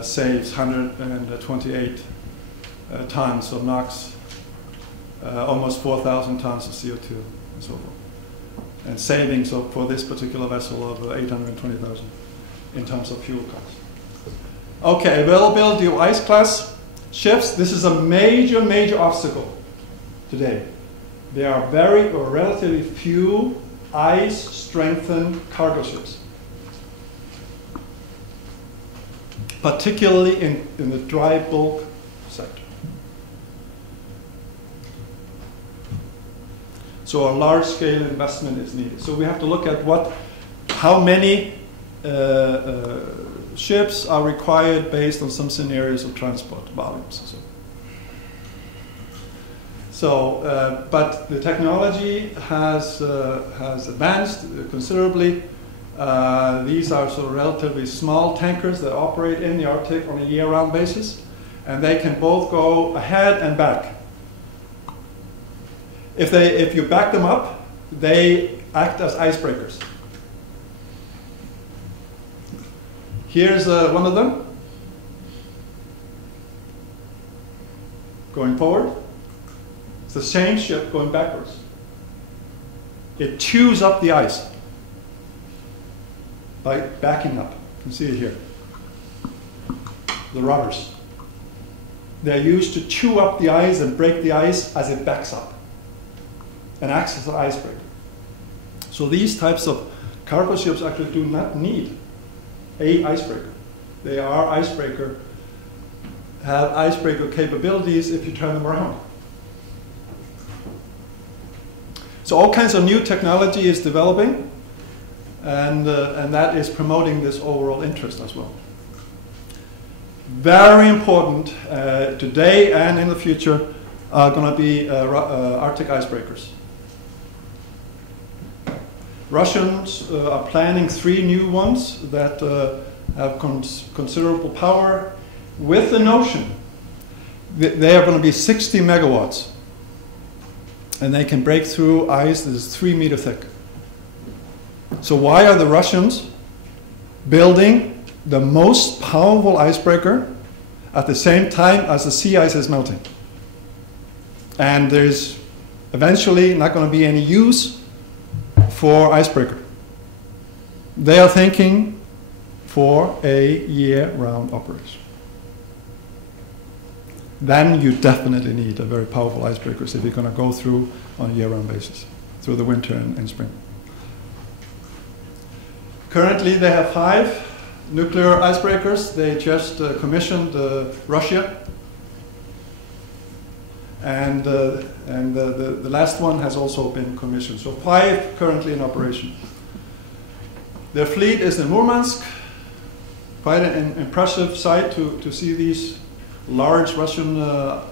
Saves 128 tons of NOx, almost 4,000 tons of CO2, and so forth. And savings for this particular vessel of 820,000 in terms of fuel costs. Okay, availability of ice class ships. This is a major obstacle today. There are very or relatively few ice-strengthened cargo ships, particularly in the dry bulk sector. So a large-scale investment is needed. So we have to look at how many ships are required based on some scenarios of transport volumes. But the technology has advanced considerably. These are sort of relatively small tankers that operate in the Arctic on a year-round basis, and they can both go ahead and back. If you back them up, they act as icebreakers. Here's one of them going forward. It's the same ship going backwards. It chews up the ice by backing up. You can see it here. The rudders. They're used to chew up the ice and break the ice as it backs up and acts as an icebreaker. So these types of cargo ships actually do not need a icebreaker. They are have icebreaker capabilities if you turn them around. So all kinds of new technology is developing, and that is promoting this overall interest as well. Very important today and in the future are going to be Arctic icebreakers. Russians are planning 3 new ones that have considerable power, with the notion that they are going to be 60 megawatts. And they can break through ice that is 3 meters thick. So why are the Russians building the most powerful icebreaker at the same time as the sea ice is melting. And there's eventually not going to be any use for icebreaker. They are thinking for a year-round operation. Then you definitely need a very powerful icebreakers if you're going to go through on a year-round basis, through the winter and spring. Currently, they have 5 nuclear icebreakers. They just commissioned Russia. And the last one has also been commissioned. So 5 currently in operation. Their fleet is in Murmansk. Quite an impressive sight to see these large Russian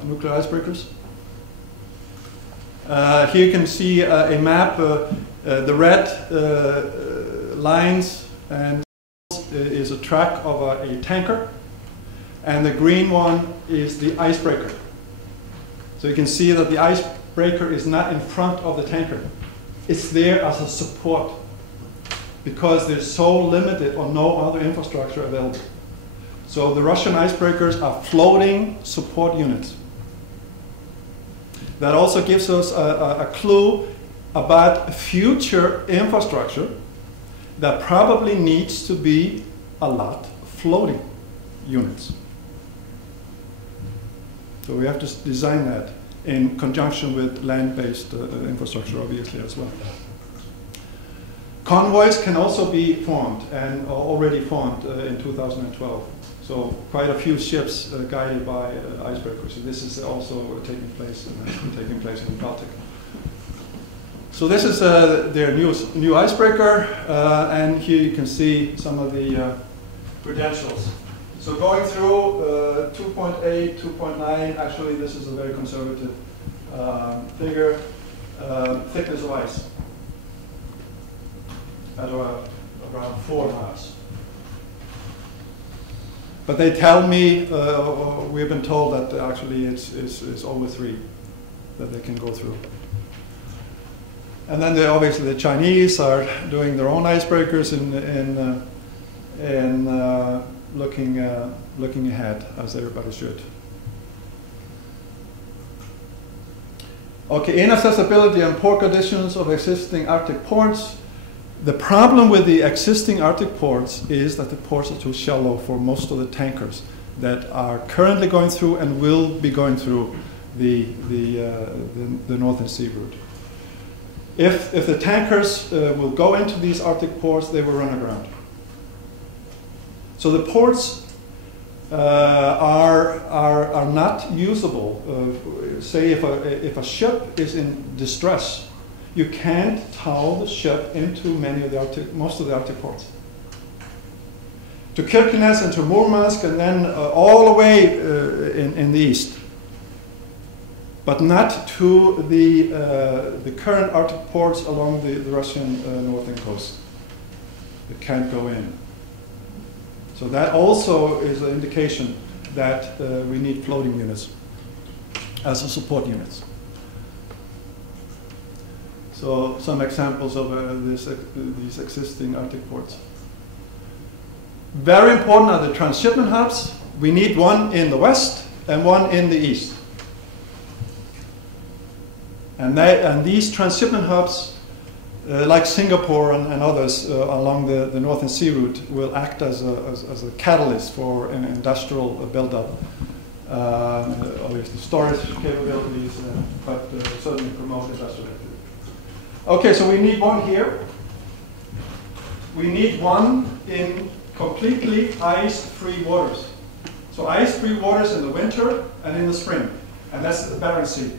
nuclear icebreakers. Here you can see a map. The red lines and is a track of a tanker, and the green one is the icebreaker. So you can see that the icebreaker is not in front of the tanker. It's there as a support because there's so limited or no other infrastructure available. So the Russian icebreakers are floating support units. That also gives us a clue about future infrastructure that probably needs to be a lot of floating units. So we have to design that in conjunction with land-based infrastructure, obviously, as well. Convoys can also be formed, and already formed in 2012. So quite a few ships guided by icebreakers. So this is also taking place in the Baltic. So this is their new icebreaker, and here you can see some of the credentials. So going through 2.8, 2.9, actually this is a very conservative figure, thickness of ice at around 4 knots. But they tell me, we've been told that actually it's over 3 that they can go through. And then obviously the Chinese are doing their own icebreakers in looking ahead, as everybody should. Okay, inaccessibility and poor conditions of existing Arctic ports. The problem with the existing Arctic ports is that the ports are too shallow for most of the tankers that are currently going through and will be going through the Northern Sea route. If the tankers will go into these Arctic ports, they will run aground. So the ports are not usable. Say if a ship is in distress, you can't tow the ship into most of the Arctic ports. To Kirkenes and to Murmansk, and then all the way in the east, but not to the current Arctic ports along the Russian northern coast. It can't go in. So that also is an indication that we need floating units as a support units. So some examples of these existing Arctic ports. Very important are the transshipment hubs. We need one in the west and one in the east. And these transshipment hubs, like Singapore and others along the Northern Sea route, will act as a catalyst for an industrial buildup. Obviously storage capabilities, but certainly promote industrial activity. Okay, so we need one here. We need one in completely ice-free waters. So ice-free waters in the winter and in the spring, and that's the Barents Sea.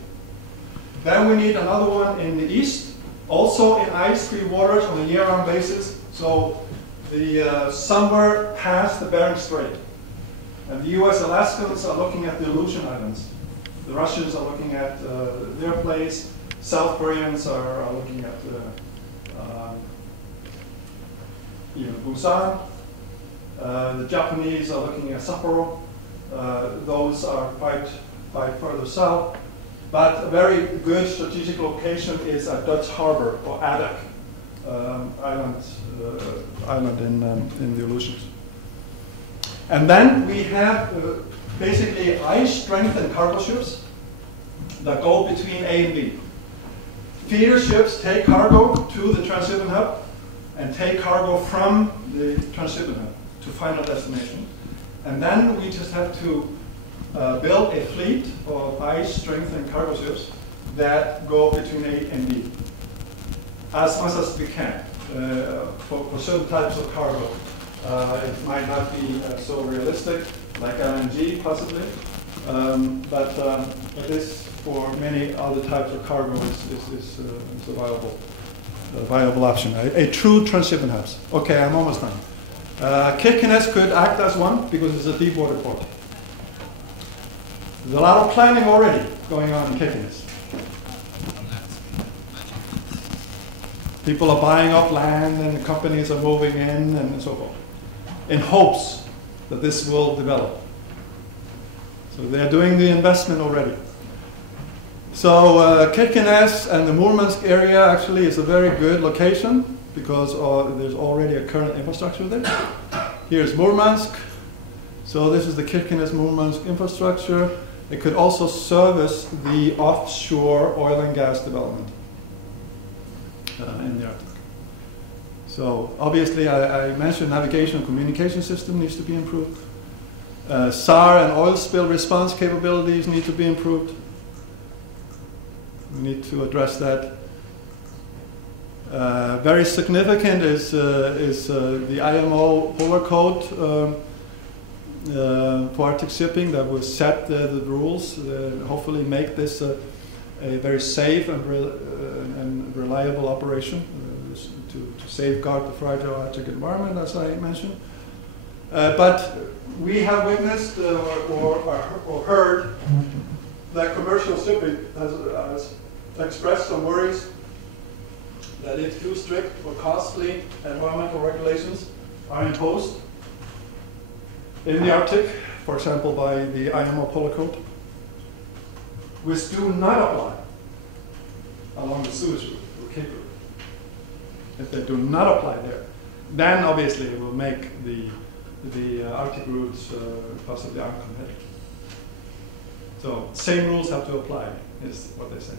Then we need another one in the east, also in ice-free waters on a year-round basis. So somewhere past the Bering Strait. And the US Alaskans are looking at the Aleutian Islands. The Russians are looking at their place. South Koreans are looking at Busan. The Japanese are looking at Sapporo. Those are quite further south. But a very good strategic location is at Dutch Harbor, or Adak island in the Aleutians. And then we have basically ice-strengthened cargo ships that go between A and B. Feeder ships take cargo to the transshipment hub and take cargo from the transshipment hub to final destination. And then we just have to build a fleet of ice-strengthened cargo ships that go between A and B as much as we can for certain types of cargo. It might not be so realistic, like LNG possibly, but this for many other types of cargo is a viable option. A true transshipment hubs. Okay, I'm almost done. Kirkenes could act as one because it's a deep water port. There's a lot of planning already going on in Kirkenes. People are buying up land and companies are moving in and so forth, in hopes that this will develop. So they're doing the investment already. So Kirkenes and the Murmansk area actually is a very good location because there's already a current infrastructure there. Here's Murmansk. So this is the Kirkenes-Murmansk infrastructure. It could also service the offshore oil and gas development in the Arctic. So obviously I mentioned navigation and communication system needs to be improved. SAR and oil spill response capabilities need to be improved. We need to address that. Very significant is the IMO Polar Code for Arctic shipping that will set the rules, hopefully make this a very safe and reliable operation to safeguard the fragile Arctic environment, as I mentioned. But we have witnessed or heard that commercial shipping has expressed some worries that if too strict or costly environmental regulations are imposed in the Arctic, for example by the IMO Polar Code, which do not apply along the Suez route or Cape route. If they do not apply there, then obviously it will make the Arctic routes possibly uncompetitive. So same rules have to apply, is what they say.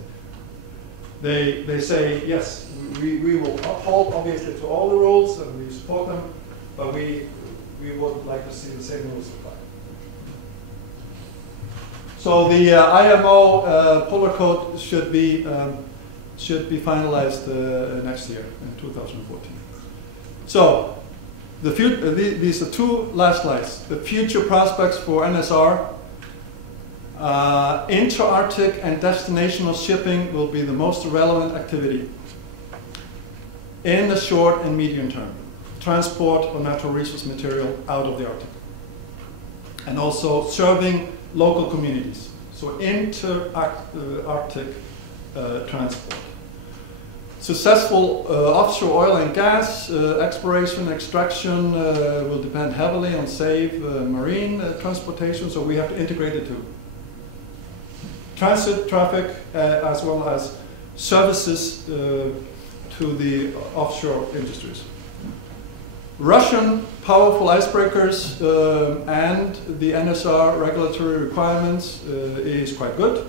They say, yes, we will uphold obviously to all the rules and we support them, but we would like to see the same rules apply. So the IMO Polar Code should be finalized next year in 2014. So these are two last slides. The future prospects for NSR. Intra-Arctic and destinational shipping will be the most relevant activity in the short and medium term. Transport of natural resource material out of the Arctic. And also serving local communities. So inter-Arctic transport. Successful offshore oil and gas exploration, extraction will depend heavily on safe marine transportation, so we have to integrate the two. Transit traffic as well as services to the offshore industries. Russian powerful icebreakers and the NSR regulatory requirements is quite good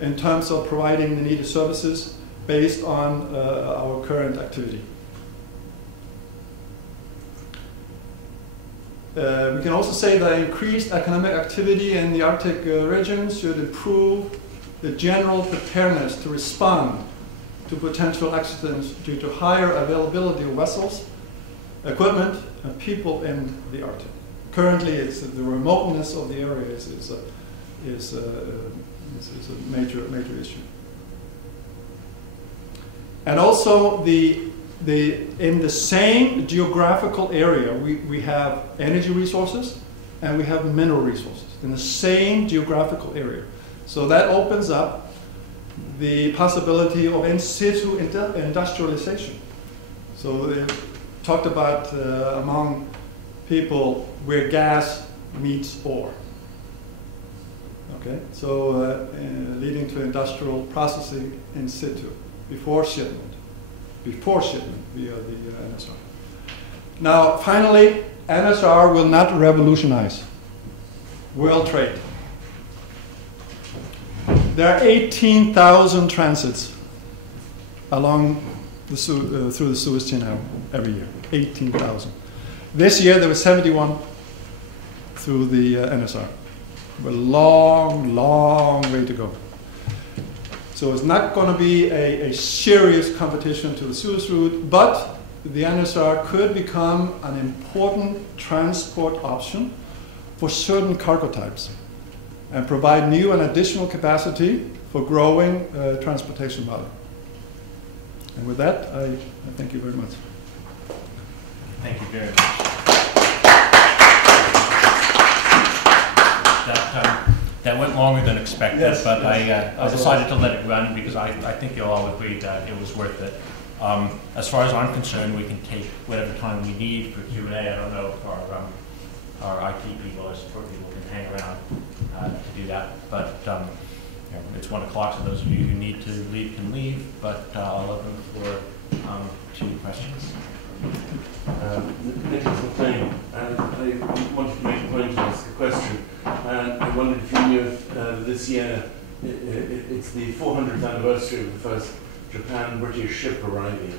in terms of providing the needed services based on our current activity. We can also say that increased economic activity in the Arctic region should improve the general preparedness to respond to potential accidents due to higher availability of vessels, equipment, and people in the Arctic. Currently, it's the remoteness of the area is a major issue. And also in the same geographical area, we have energy resources and we have mineral resources in the same geographical area. So that opens up the possibility of in situ industrialization. So they talked about among people where gas meets ore. Okay, so leading to industrial processing in situ before shipment via the NSR. Now, finally, NSR will not revolutionize world trade. There are 18,000 transits along through the Suez Canal every year. 18,000. This year there were 71 through the NSR. A long, long way to go. So it's not going to be a serious competition to the Suez route, but the NSR could become an important transport option for certain cargo types and provide new and additional capacity for growing transportation volume. And with that, I thank you very much. Thank you very much. That went longer than expected, yes, but yes. I decided to let it run because I think you'll all agree that it was worth it. As far as I'm concerned, we can take whatever time we need for Q&A. I don't know if our IT people or support people can hang around to do that, but it's 1 o'clock, so those of you who need to leave can leave, but I'll open the floor to questions. Nicholas McLean, I wanted to make a point and ask a question. I wondered if you knew if this year it's the 400th anniversary of the first Japan-British ship arriving.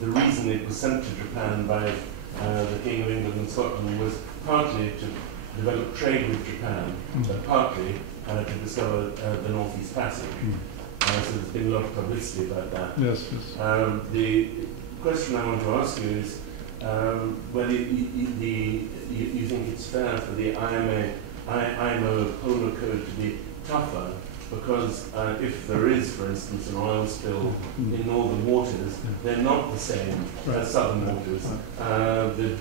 The reason it was sent to Japan by the King of England and Scotland was partly to develop trade with Japan, but partly to discover the Northeast Passage. So there's been a lot of publicity about that. Yes, yes. The question I want to ask you is whether you think it's fair for the IMO polar code to be tougher, because if there is, for instance, an oil spill in northern waters, they're not the same as southern waters. The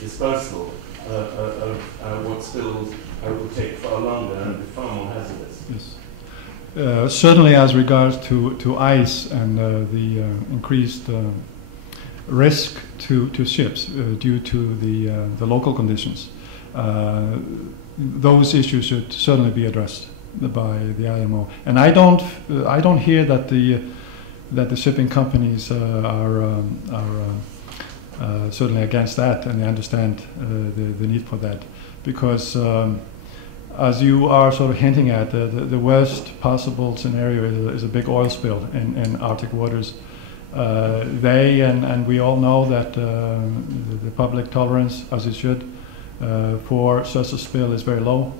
dispersal of what spills will take far longer and be far more hazardous. Yes. Certainly as regards to ice and the increased risk to ships due to the local conditions, those issues should certainly be addressed by the IMO. And I don't hear that the shipping companies are certainly against that, and they understand the need for that, because as you are sort of hinting at, the worst possible scenario is a big oil spill in Arctic waters. They and we all know that the public tolerance, as it should, for such a spill is very low,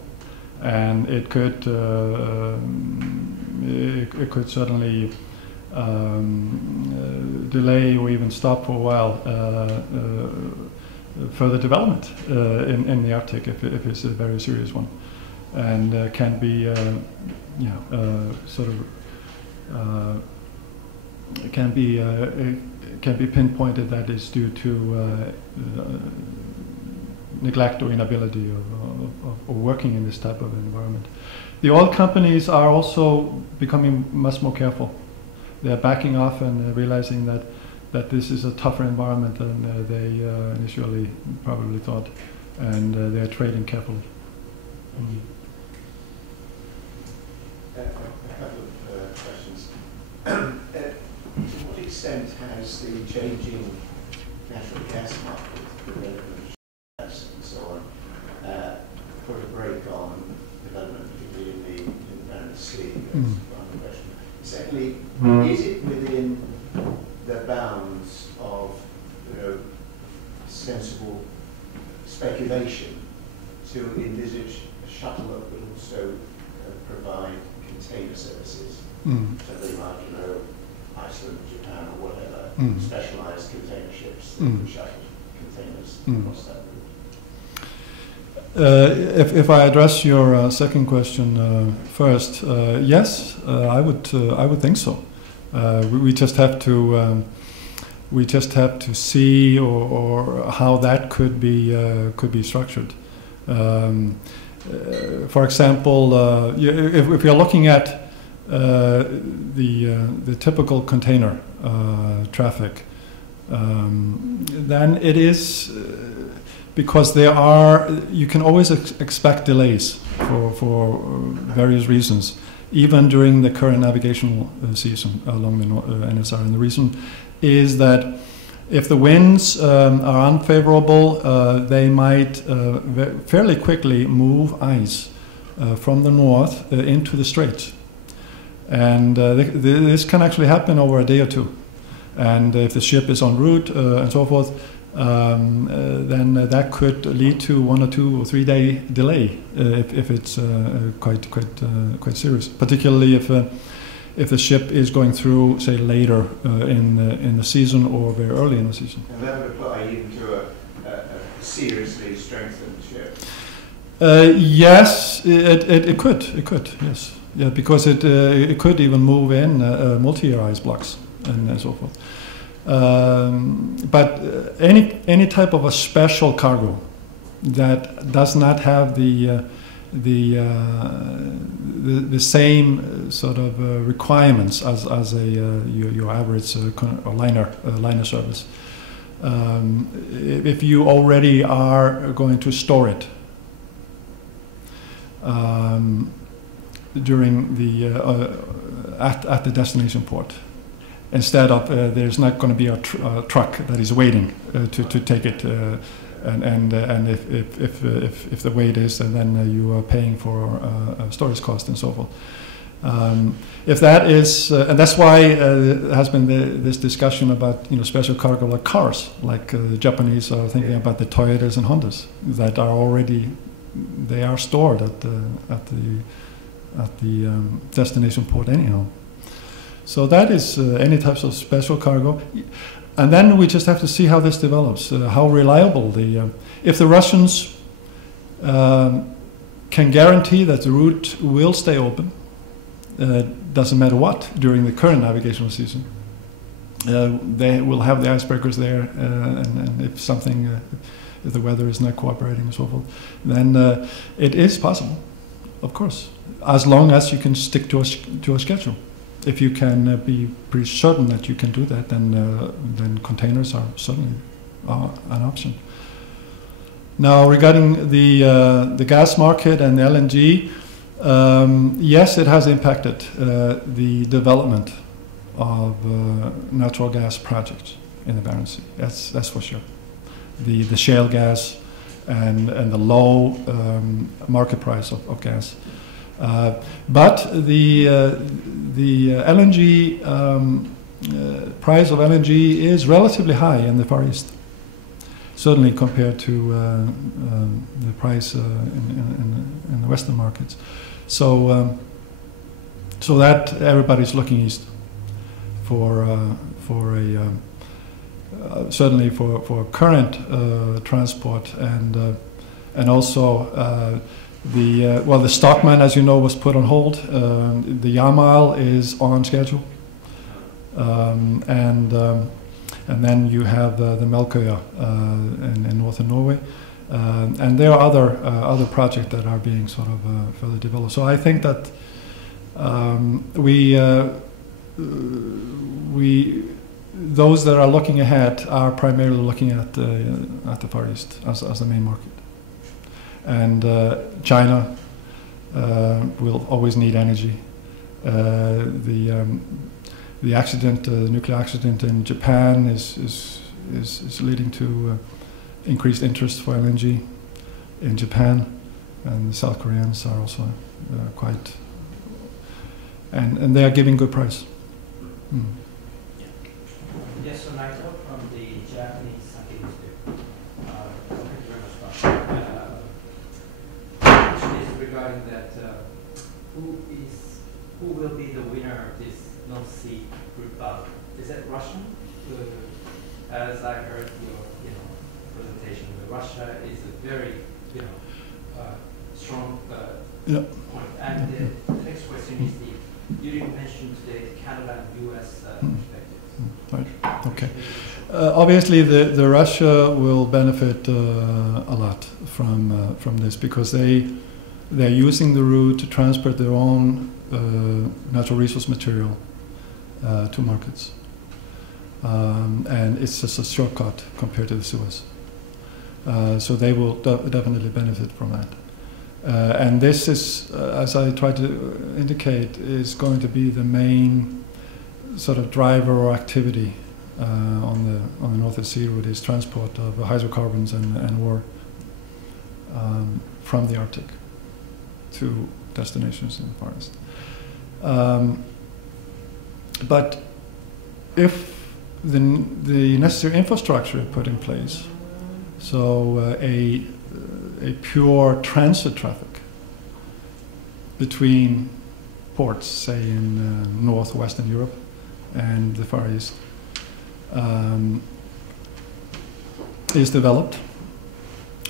and it could certainly delay or even stop for a while further development in the Arctic if it's a very serious one, and can be can be pinpointed that is due to neglect or inability of working in this type of environment. The oil companies are also becoming much more careful. They're backing off and realizing that this is a tougher environment than they initially probably thought, and they're trading carefully. Thank you. A couple of questions. To what extent has the changing natural gas market, the development of gas and so on, put a brake on development, particularly in the Barents Sea? That's one question. Secondly, is it within the bounds of sensible speculation to envisage a shuttle that will also provide container services? Something like, Iceland, Japan, or whatever, specialized container ships that can shuttle containers across that route. If I address your second question first, yes, I would think so. We just have to see or how that could be structured. For example, if you're looking at the typical container traffic, then it is because you can always expect delays for various reasons, even during the current navigational season along the NSR. And the reason is that If the winds are unfavorable, they might fairly quickly move ice from the north into the straits. And this can actually happen over a day or two. And if the ship is en route and so forth, then that could lead to 1 or 2 or 3 day delay if it's quite serious. Particularly if the ship is going through, say, later in the season or very early in the season. And that would apply even to a seriously strengthened ship. Yes, it could. Yes, yeah, because it could even move in multi-year ice blocks and so forth. But any type of a special cargo that does not have the same sort of requirements as your average liner service. If you already are going to store it during the at the destination port, instead of there's not going to be a truck that is waiting to take it. And if the weight is, and then you are paying for storage cost and so forth. If that is, and that's why there has been this discussion about special cargo like cars, like the Japanese are thinking about the Toyotas and Hondas that are already stored at the destination port anyhow. So that is any types of special cargo. And then we just have to see how this develops, how reliable if the Russians can guarantee that the route will stay open, doesn't matter what, during the current navigational season. They will have the icebreakers there, and if the weather is not cooperating and so forth, then it is possible, of course, as long as you can stick to a schedule. If you can be pretty certain that you can do that, then containers are certainly an option. Now, regarding the gas market and the LNG, yes, it has impacted the development of natural gas projects in the Barents Sea. That's for sure. The shale gas and the low market price of gas. But the LNG price of LNG is relatively high in the Far East, certainly compared to the price in the Western markets. So that everybody's looking east for certainly for current transport and also. The Stockman, as you know, was put on hold. The Yamal is on schedule, and then you have the Melkøya in northern Norway, and there are other projects that are being sort of further developed. So I think that those that are looking ahead are primarily looking at the Far East as the main market. And China will always need energy. The accident, the nuclear accident in Japan, is leading to increased interest for LNG in Japan, and the South Koreans are also quite, and they are giving good price. Mm. Yes, so Naito from the Japanese Sake Newspaper. Thank you very much, Bob. Regarding that, who will be the winner of this North Sea group battle? Is that Russian? As I heard your presentation, Russia is a very strong point. And the next question is you didn't mention today the Canada and U.S. perspectives. Right. Okay. Obviously, the Russia will benefit a lot from this because they're using the route to transport their own natural resource material to markets. And it's just a shortcut compared to the Suez. So they will definitely benefit from that. And this is, as I tried to indicate, is going to be the main sort of driver or activity on the North Sea route is transport of hydrocarbons and ore from the Arctic to destinations in the Far East. But if the necessary infrastructure is put in place, so a pure transit traffic between ports, say in northwestern Europe and the Far East, is developed,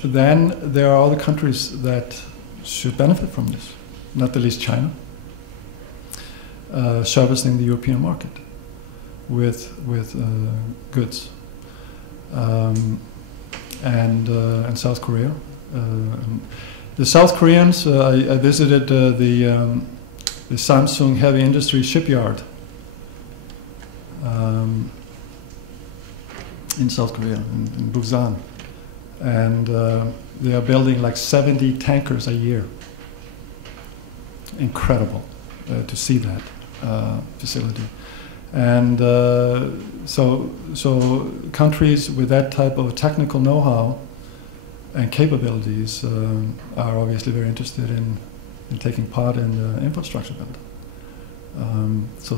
then there are other countries that should benefit from this, not the least China, servicing the European market with goods, and South Korea. The South Koreans, I visited the Samsung Heavy Industry shipyard in South Korea, in Busan, and they are building like 70 tankers a year. Incredible to see that facility. And so countries with that type of technical know-how and capabilities are obviously very interested in taking part in the infrastructure build. So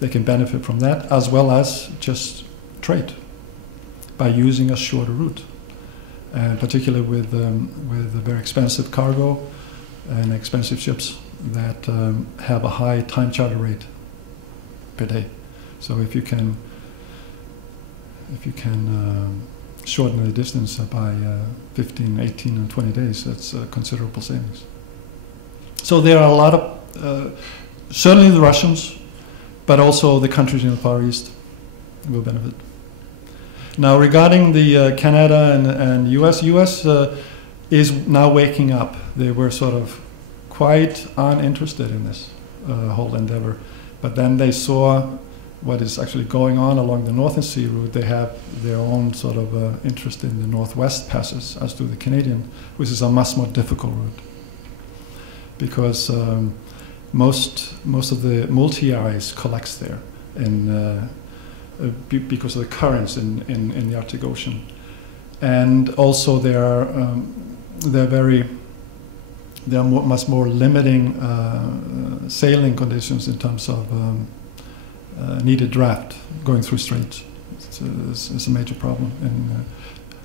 they can benefit from that, as well as just trade by using a shorter route, and particularly with very expensive cargo and expensive ships that have a high time charter rate per day. So if you can shorten the distance by 15, 18, and 20 days, that's considerable savings. So there are a lot of, certainly the Russians, but also the countries in the Far East will benefit. Now regarding the Canada and US is now waking up. They were sort of quite uninterested in this whole endeavor, but then they saw what is actually going on along the Northern Sea route. They have their own sort of interest in the Northwest Passage, as do the Canadian, which is a much more difficult route, because most of the multi-ice collects there, and because of the currents in the Arctic Ocean, and also there are much more limiting sailing conditions in terms of needed draft going through straits. It's a major problem,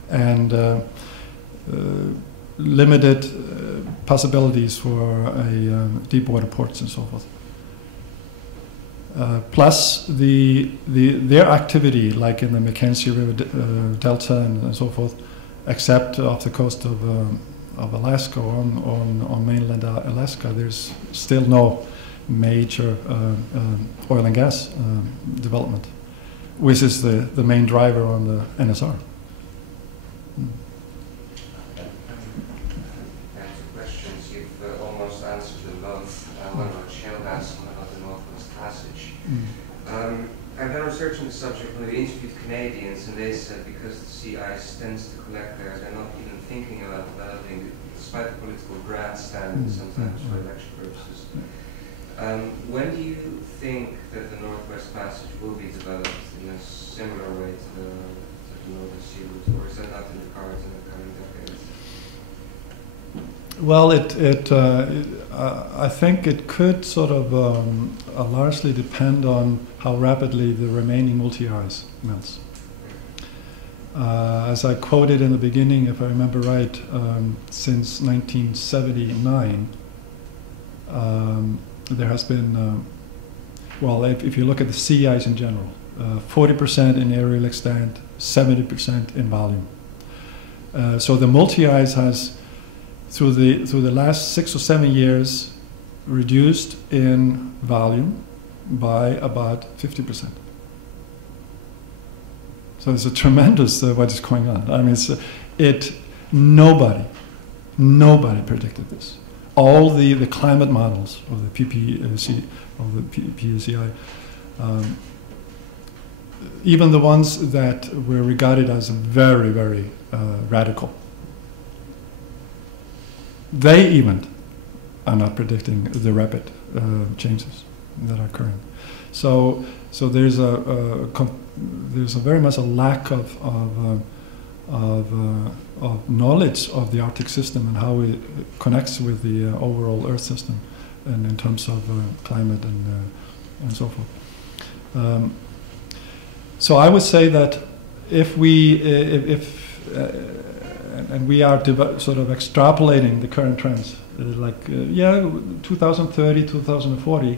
and limited possibilities for deep water ports and so forth. Plus their activity, like in the Mackenzie River Delta and so forth, except off the coast of Alaska, on mainland Alaska, there's still no major oil and gas development, which is the main driver on the NSR. Questions, you've almost answered them both. One about shale gas and one about the Northwest Passage. I've done research on the subject when we interviewed Canadians, and they said because the sea ice tends to collect there, they're not even thinking about developing, despite the political grandstand sometimes for election purposes. When do you think that the Northwest Passage will be developed in a similar way to the Northern Sea route, or is that not in the cards in the coming decades? Well, I think it could sort of largely depend on how rapidly the remaining multi-ice melts. As I quoted in the beginning, if I remember right, since 1979, there has been, well, if you look at the sea ice in general, 40% in aerial extent, 70% in volume. So the multi-ice has, through the last 6 or 7 years, reduced in volume by about 50%. So it's a tremendous what is going on. I mean, nobody predicted this. All the climate models of the PCI, even the ones that were regarded as very, very radical, they even are not predicting the rapid changes. that are occurring. So there's there's a very much a lack of knowledge of the Arctic system and how it connects with the overall Earth system, and in terms of climate and so forth. So I would say that if we and we are sort of extrapolating the current trends, like 2030, 2040,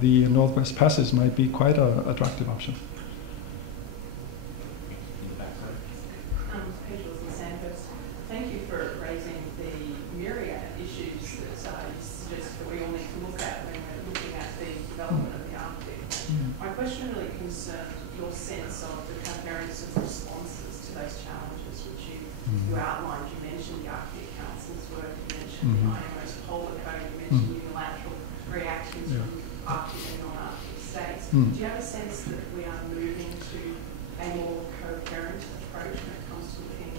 the Northwest Passage might be quite an attractive option. Thank you for raising the myriad issues that you suggest that we all need to look at when we're looking at the development of the Arctic. My question really concerned your sense of the coherence of responses to those challenges which you outlined. You mentioned the Arctic Council's work, you mentioned the IMO's Polar Code, you mentioned unilateral reactions from Arctic and non-Arctic states. Do you have a sense that we are moving to a more coherent approach when it comes to looking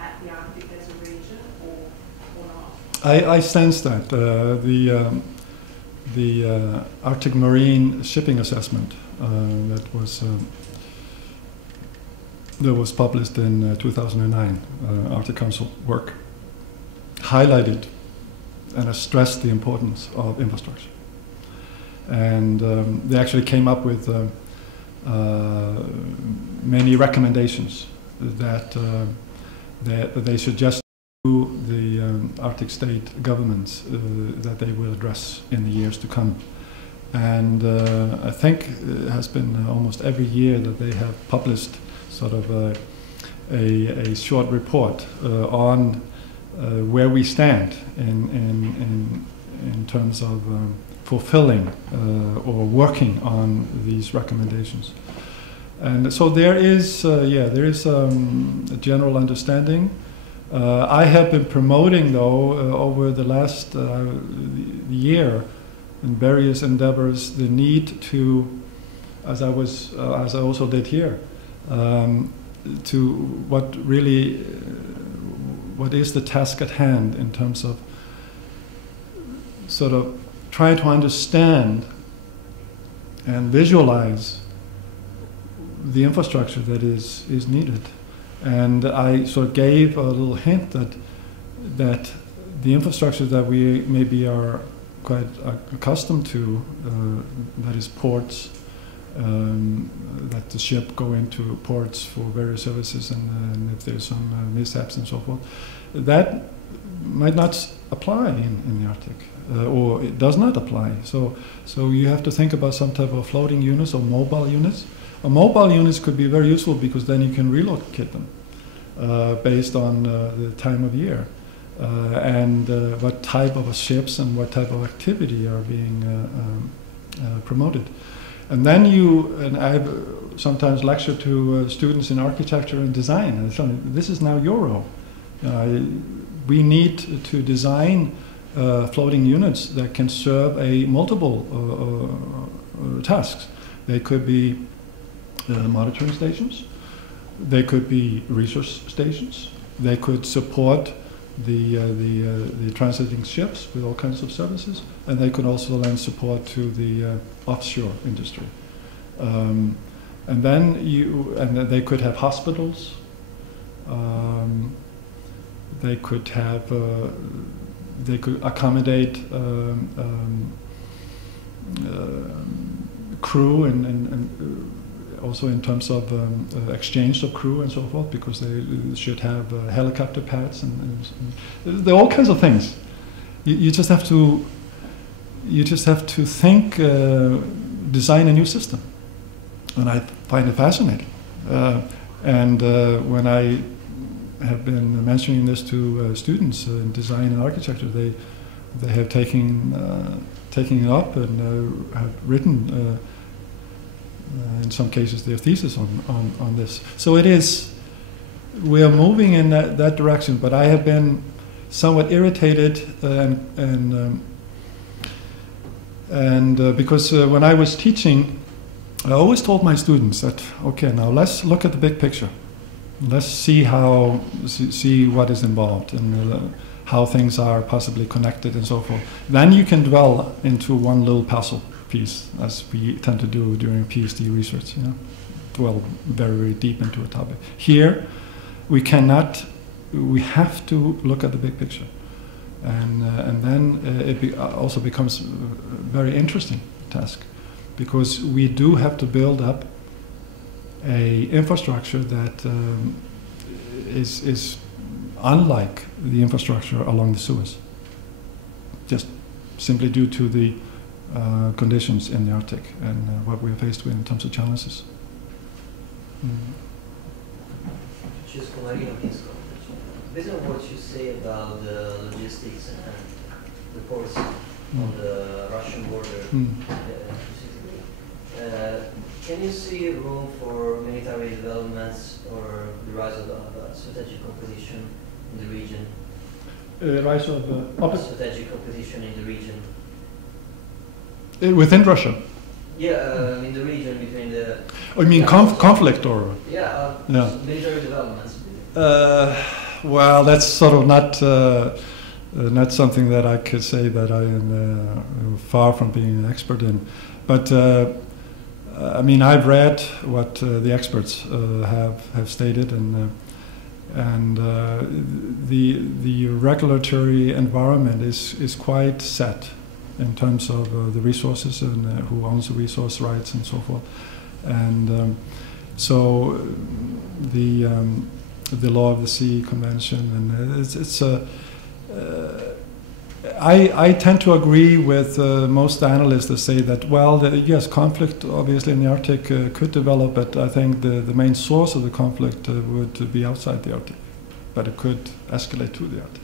at the Arctic as a region, or not? I sense that the Arctic Marine Shipping Assessment that was published in 2009, Arctic Council work, highlighted and has stressed the importance of infrastructure. And they actually came up with many recommendations that they suggest to the Arctic state governments that they will address in the years to come. And I think it has been almost every year that they have published sort of a short report on where we stand in terms of fulfilling or working on these recommendations. And so there is a general understanding. I have been promoting, though, over the last year in various endeavors, the need to, as I also did here, to what is the task at hand in terms of sort of trying to understand and visualize the infrastructure that is needed. And I sort of gave a little hint that the infrastructure that we maybe are quite accustomed to, that is ports, that the ship go into ports for various services, and if there's some mishaps and so forth, that might not apply in the Arctic, or it does not apply. So you have to think about some type of floating units or mobile units. Mobile units could be very useful because then you can relocate them based on the time of year and what type of ships and what type of activity are being promoted. And then and I've sometimes lectured to students in architecture and design, and shown this is now your role. We need to design floating units that can serve multiple tasks. They could be monitoring stations, they could be research stations, they could support the transiting ships with all kinds of services, and they could also lend support to the offshore industry. And then they could have hospitals. They could have. They could accommodate crew and also in terms of exchange of crew and so forth, because they should have helicopter pads and there are all kinds of things. You just have to think, design a new system, and I find it fascinating. When I have been mentioning this to students in design and architecture, they have taken it up and have written. In some cases, their thesis on this. So we are moving in that direction. But I have been somewhat irritated, because when I was teaching, I always told my students that, okay, now let's look at the big picture. Let's see what is involved and how things are possibly connected and so forth. Then you can dwell into one little puzzle piece, as we tend to do during PhD research, dwell very, very deep into a topic. Here, we cannot, we have to look at the big picture. And then it also becomes a very interesting task, because we do have to build up a infrastructure that is unlike the infrastructure along the Suez, just simply due to the conditions in the Arctic and what we're faced with in terms of challenges. Based on what you say about the logistics and the ports on the Russian border, can you see room for military developments or the rise of strategic competition in the region? Rise of strategic competition in the region? Within Russia? Yeah, in the region between the... Oh, you mean conflict or? Yeah, yeah. Military developments. Well, that's sort of not something that I could say that I am far from being an expert in. But I mean, I've read what the experts have stated, and the regulatory environment is quite set in terms of the resources and who owns the resource rights and so forth. And so the Law of the Sea Convention, and I tend to agree with most analysts that say that, well, yes, conflict obviously in the Arctic could develop, but I think the main source of the conflict would be outside the Arctic, but it could escalate to the Arctic.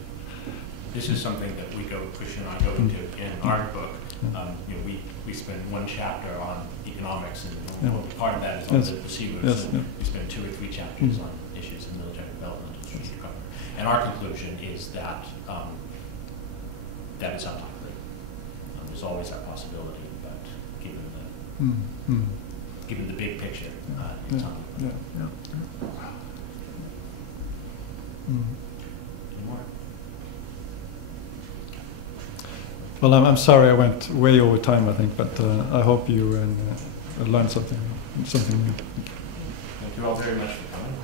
This is something that Christian and I go into in our book. We spend one chapter on economics, and part of that is on the sea routes. We spend 2 or 3 chapters on issues of military development and strategic government. And our conclusion is that that is unlikely. There's always that possibility, but given the big picture, it's unlikely. Any more? Well, I'm sorry I went way over time, I think, but I hope you learned something new. Thank you all very much for coming.